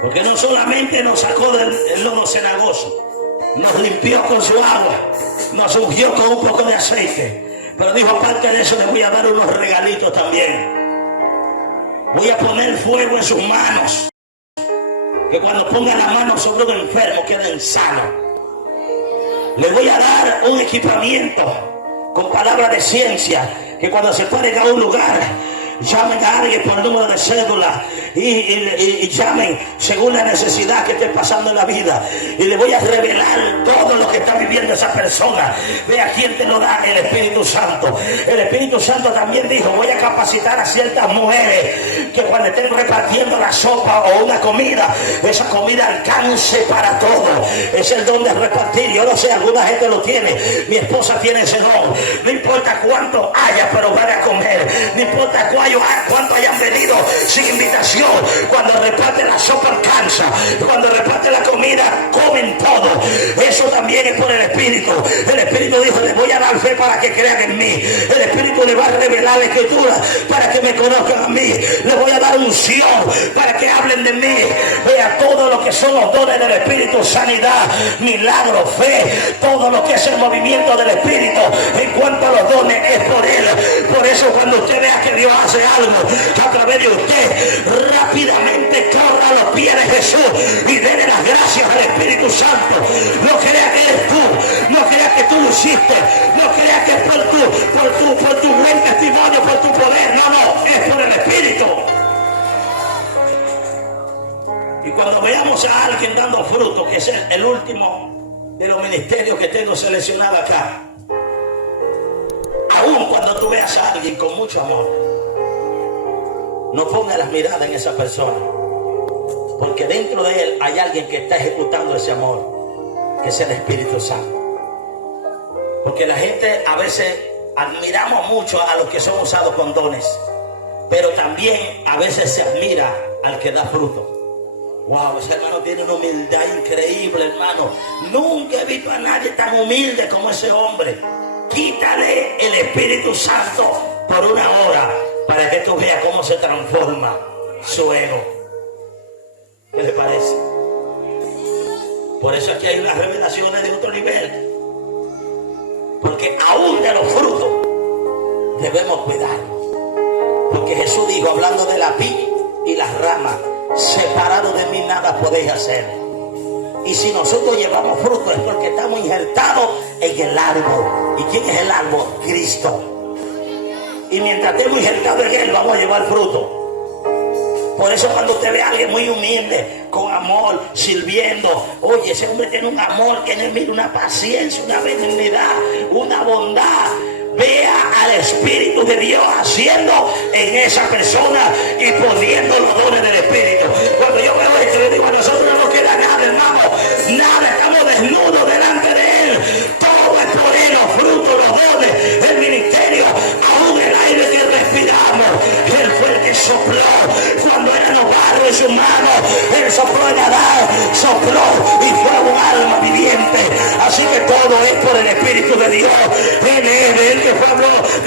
Porque no solamente nos sacó del lodo cenagoso, nos limpió con su agua, nos ungió con un poco de aceite, pero dijo, aparte de eso, le voy a dar unos regalitos también. Voy a poner fuego en sus manos, que cuando ponga la mano sobre un enfermo queden sanos. Le voy a dar un equipamiento con palabras de ciencia, que cuando se paren a un lugar, llamen a alguien por el número de cédula y llamen según la necesidad que esté pasando en la vida, y le voy a revelar todo lo que está viviendo esa persona. Vea quién te lo da: el Espíritu Santo. El Espíritu Santo también dijo, voy a capacitar a ciertas mujeres que cuando estén repartiendo la sopa o una comida, esa comida alcance para todo. Es el don de repartir. Yo no sé, alguna gente lo tiene. Mi esposa tiene ese don. No importa cuánto haya, pero van a comer. No importa cuánto hayan venido sin invitación. Cuando reparte la sopa alcanza. Cuando reparte la comida, comen todo. Eso también es por el Espíritu. El Espíritu dijo, les voy a dar fe para que crean en mí. El Espíritu le va a revelar la Escritura para que me conozcan a mí. Les voy a dar unción para que hablen de mí. Vea todo lo que son los dones del Espíritu: sanidad, milagro, fe, todo lo que es el movimiento del Espíritu en cuanto a los dones es por Él. Por eso cuando usted vea que Dios hace algo a través de usted, rápidamente corra a los pies de Jesús y déle las gracias al Espíritu Santo. No crea que eres tú, no crea que tú lo hiciste, no crea que es por tu buen testimonio, por tu poder. No, es por el Espíritu. Y cuando veamos a alguien dando fruto, que es el último de los ministerios que tengo seleccionado acá, aún cuando tú veas a alguien con mucho amor, no ponga las miradas en esa persona, porque dentro de él hay alguien que está ejecutando ese amor, que es el Espíritu Santo. Porque la gente a veces admiramos mucho a los que son usados con dones, pero también a veces se admira al que da fruto. Wow, ese hermano tiene una humildad increíble, hermano. Nunca he visto a nadie tan humilde como ese hombre. Quítale el Espíritu Santo por una hora para que tú veas cómo se transforma su ego. ¿Qué le parece? Por eso aquí hay unas revelaciones de otro nivel. Porque aún de los frutos debemos cuidarnos. Porque Jesús dijo, hablando de la vid y las ramas, separado de mí nada podéis hacer. Y si nosotros llevamos fruto es porque estamos injertados en el árbol. ¿Y quién es el árbol? Cristo. Y mientras estemos injertados en él, vamos a llevar fruto. Por eso cuando usted ve a alguien muy humilde, con amor, sirviendo, oye, ese hombre tiene un amor que no es, mira, una paciencia, una benignidad, una bondad. Vea al Espíritu de Dios haciendo en esa persona y poniendo los dones del Espíritu. Cuando yo veo esto, yo digo, a nosotros no nos queda nada, hermano. Nada, estamos desnudos delante de Él. Todo es por Él, los frutos, los dones, el ministerio, aún el aire que respiramos. Él fue el que sopló cuando éramos barro en sus manos. Él sopló en Adán, sopló y fue un alma viviente. Así que todo es por el Espíritu de Dios.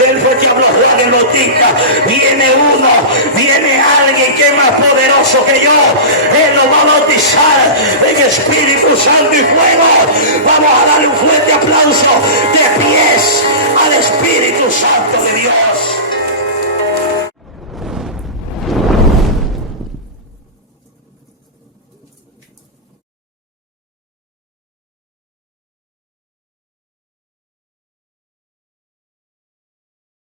Él fue el que habló Juan el Bautista. Viene uno, viene alguien que es más poderoso que yo. Él lo va a bautizar en Espíritu Santo y fuego. Vamos a darle un fuerte aplauso de